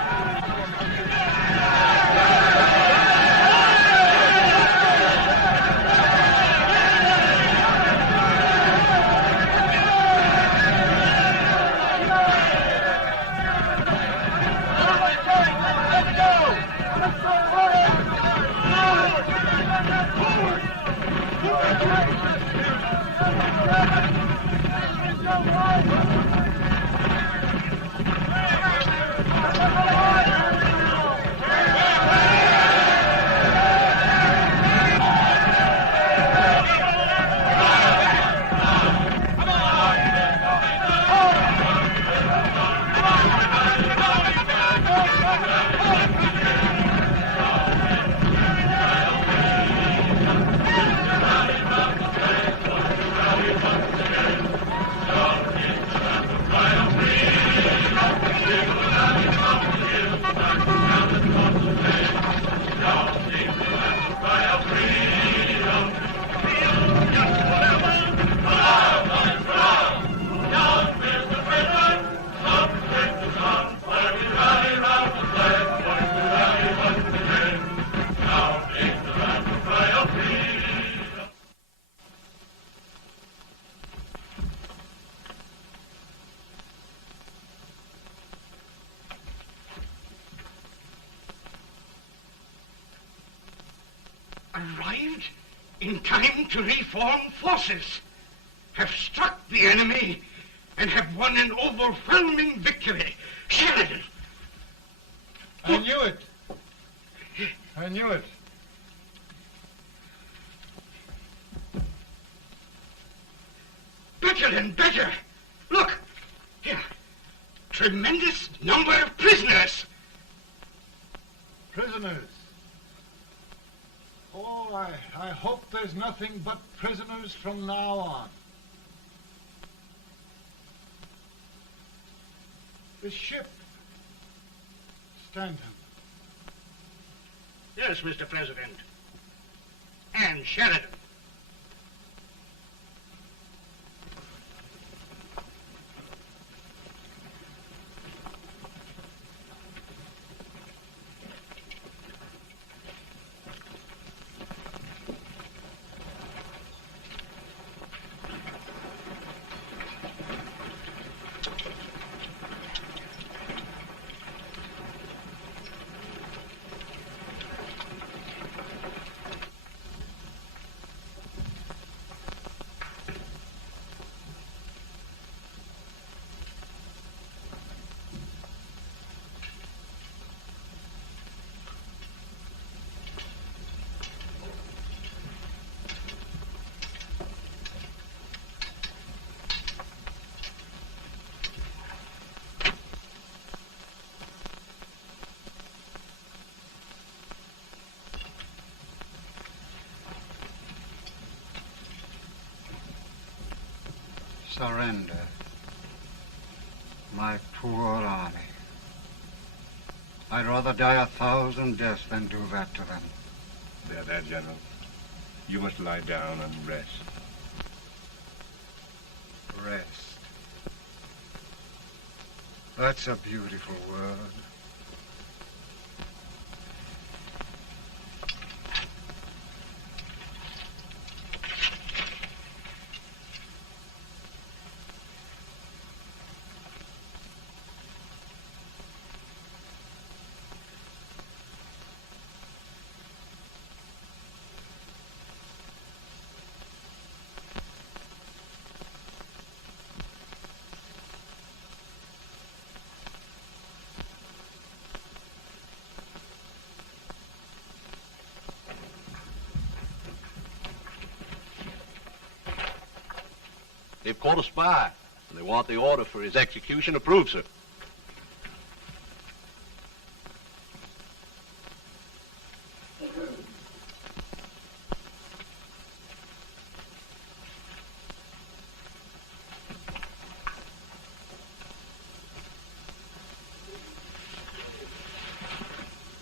Arrived in time to reform forces, have struck the enemy, and have won an overwhelming victory. Sheridan! I knew it. I knew it. Better and better. Look, here. Tremendous number of prisoners. Prisoners. Oh, I hope there's nothing but prisoners from now on. The ship. Stanton. Yes, Mr. President. And Sheridan. Surrender, my poor army. I'd rather die 1,000 deaths than do that to them. There, General. You must lie down and rest. Rest. That's a beautiful word. They've caught a spy, and they want the order for his execution approved, sir.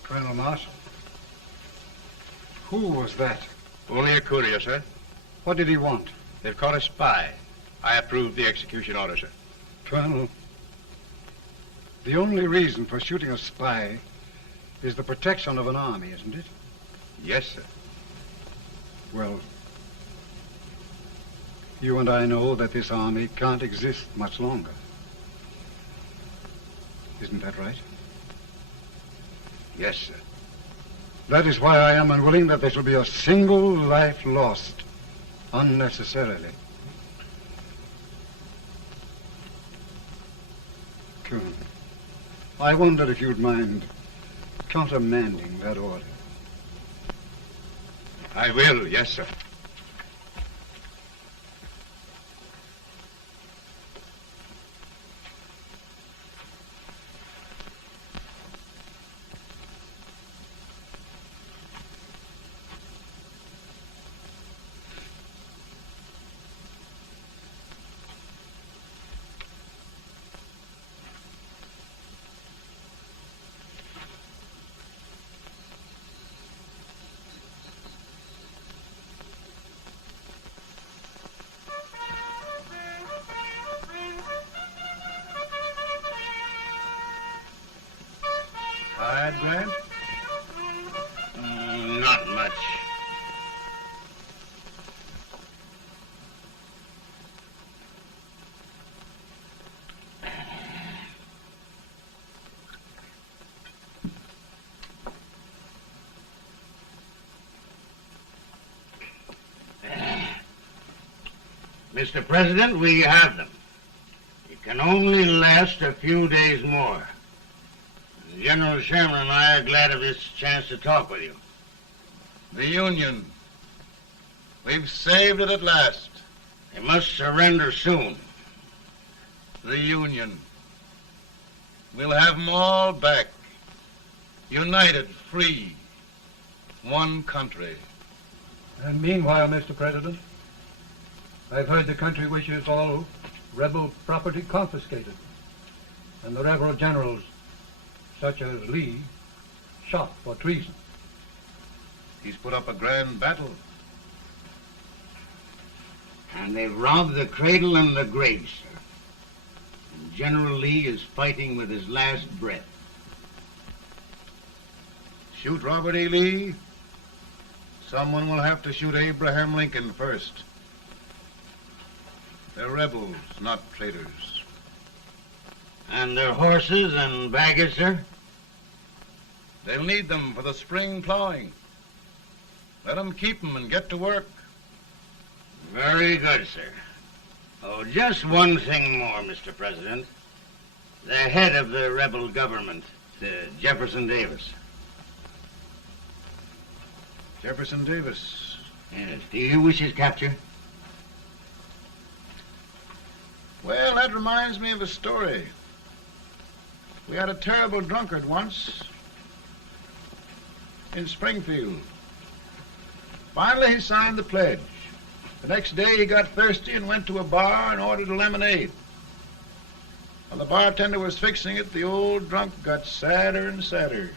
Colonel Marshall, who was that? Only a courier, sir. What did he want? They've caught a spy. I approve the execution order, sir. Colonel, the only reason for shooting a spy is the protection of an army, isn't it? Yes, sir. Well, you and I know that this army can't exist much longer. Isn't that right? Yes, sir. That is why I am unwilling that there shall be a single life lost unnecessarily. Colonel, I wonder if you'd mind countermanding that order. I will, yes, sir. Grant? Not much. Mr. President, we have them. It can only last a few days more. General Sherman and I are glad of this chance to talk with you. The Union. We've saved it at last. They must surrender soon. The Union. We'll have them all back. United, free. One country. And meanwhile, Mr. President, I've heard the country wishes all rebel property confiscated, and the rebel generals, such as Lee, shot for treason. He's put up a grand battle. And they've robbed the cradle and the grave, sir. And General Lee is fighting with his last breath. Shoot Robert E. Lee? Someone will have to shoot Abraham Lincoln first. They're rebels, not traitors. And their horses and baggage, sir? They'll need them for the spring plowing. Let them keep them and get to work. Very good, sir. Oh, just one thing more, Mr. President. The head of the rebel government, Jefferson Davis. Jefferson Davis. Yes. Do you wish his capture? Well, that reminds me of a story. We had a terrible drunkard once in Springfield. Finally, he signed the pledge. The next day, he got thirsty and went to a bar and ordered a lemonade. While the bartender was fixing it, the old drunk got sadder and sadder.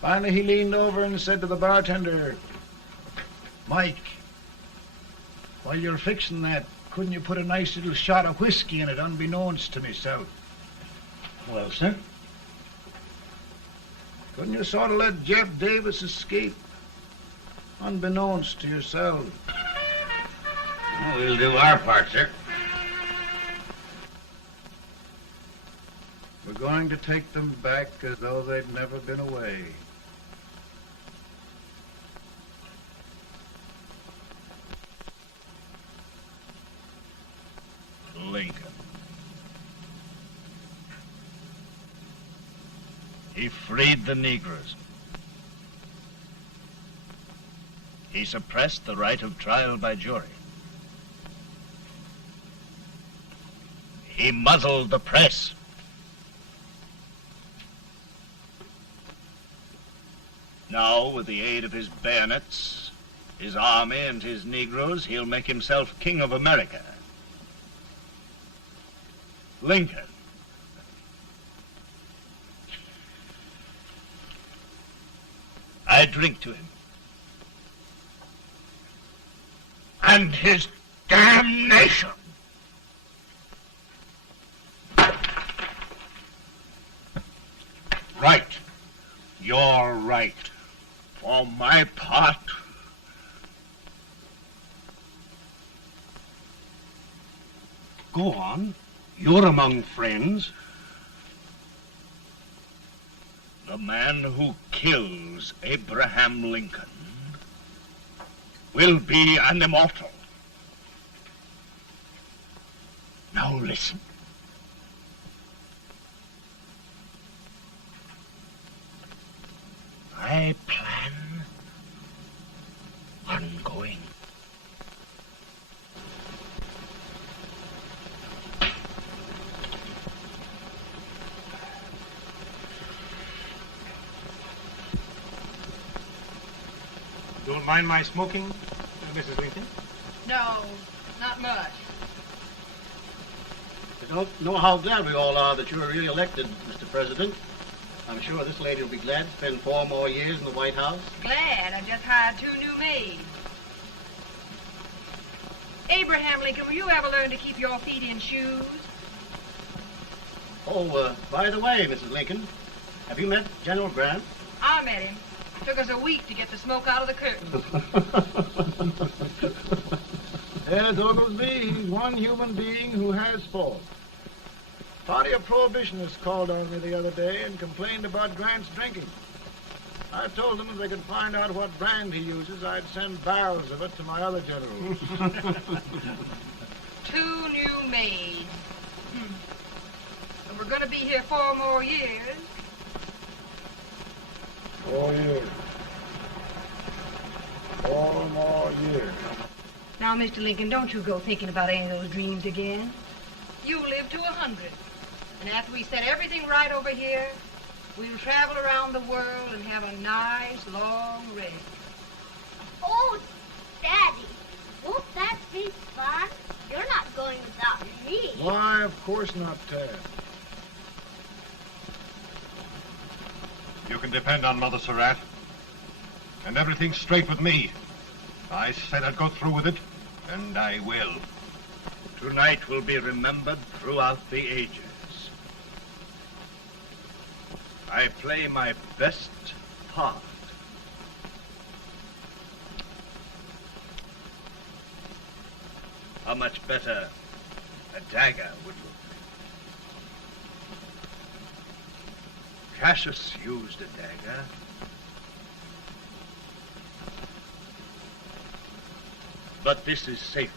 Finally, he leaned over and said to the bartender, "Mike, while you're fixing that, couldn't you put a nice little shot of whiskey in it, unbeknownst to myself?" Well, sir? Couldn't you sort of let Jeff Davis escape, unbeknownst to yourself? Well, we'll do our part, sir. We're going to take them back as though they'd never been away. Lincoln. He freed the Negroes. He suppressed the right of trial by jury. He muzzled the press. Now, with the aid of his bayonets, his army, and his Negroes, he'll make himself king of America. Lincoln. I drink to him. and his damnation. Right. You're right. For my part, Go on. You're among friends. the man who kills Abraham Lincoln will be an immortal. Now listen. I plan on going. Don't mind my smoking, Mrs. Lincoln? No, not much. I don't know how glad we all are that you're re-elected, Mr. President. I'm sure this lady will be glad to spend 4 more years in the White House. Glad. I just hired 2 new maids. Abraham Lincoln, will you ever learn to keep your feet in shoes? Oh, by the way, Mrs. Lincoln, have you met General Grant? I met him. Took us a week to get the smoke out of the curtain. Yes, Oglesby, he's one human being who has fault. A party of prohibitionists called on me the other day and complained about Grant's drinking. I told them if they could find out what brand he uses, I'd send barrels of it to my other generals. 2 new maids. And we're going to be here 4 more years. 4 years. 4 more years. Now, Mr. Lincoln, don't you go thinking about any of those dreams again. You live to 100. And after we set everything right over here, we'll travel around the world and have a nice, long rest. Oh, Daddy, won't that be fun? You're not going without me. Why, of course not, Tad. You can depend on Mother Surratt. And everything's straight with me. I said I'd go through with it, and I will. Tonight will be remembered throughout the ages. I play my best part. How much better a dagger would look. Cassius used a dagger. But this is safer.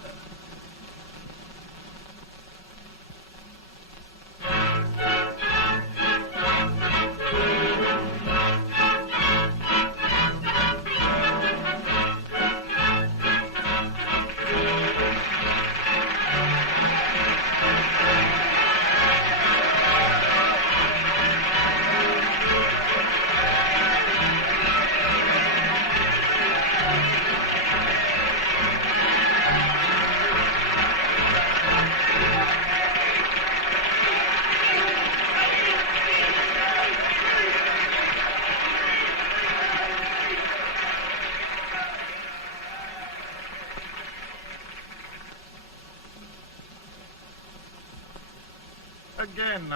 Again,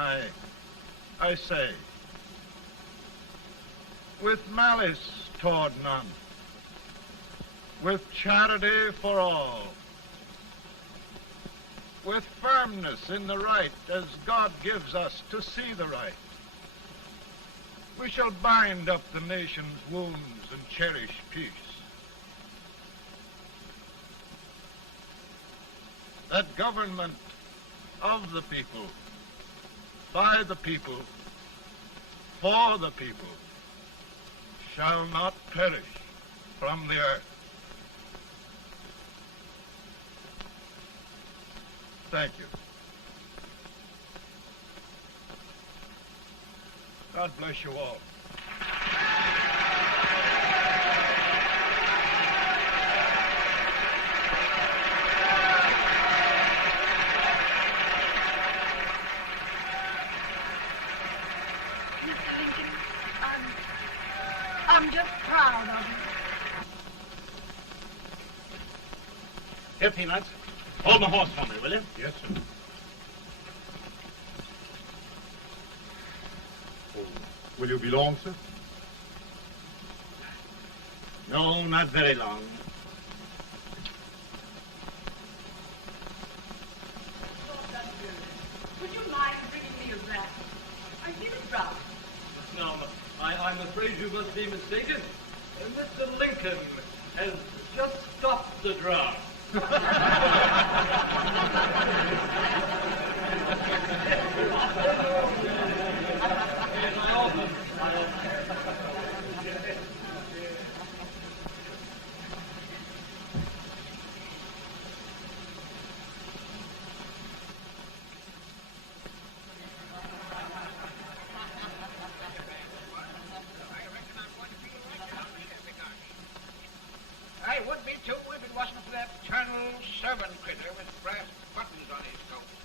I say, with malice toward none, with charity for all, with firmness in the right as God gives us to see the right, we shall bind up the nation's wounds and cherish peace. That government of the people, by the people, for the people, shall not perish from the earth. Thank you. God bless you all. I'm just proud of you. Here, Peanuts. Hold my horse for me, will you? Yes, sir. Oh, will you be long, sir? No, not very long. Would you mind bringing me a wrap? I feel it rough. No, I'm afraid you must be mistaken. Mr. Lincoln has just stopped the draft. I would be too if it wasn't for that Colonel servant critter with brass buttons on his coat.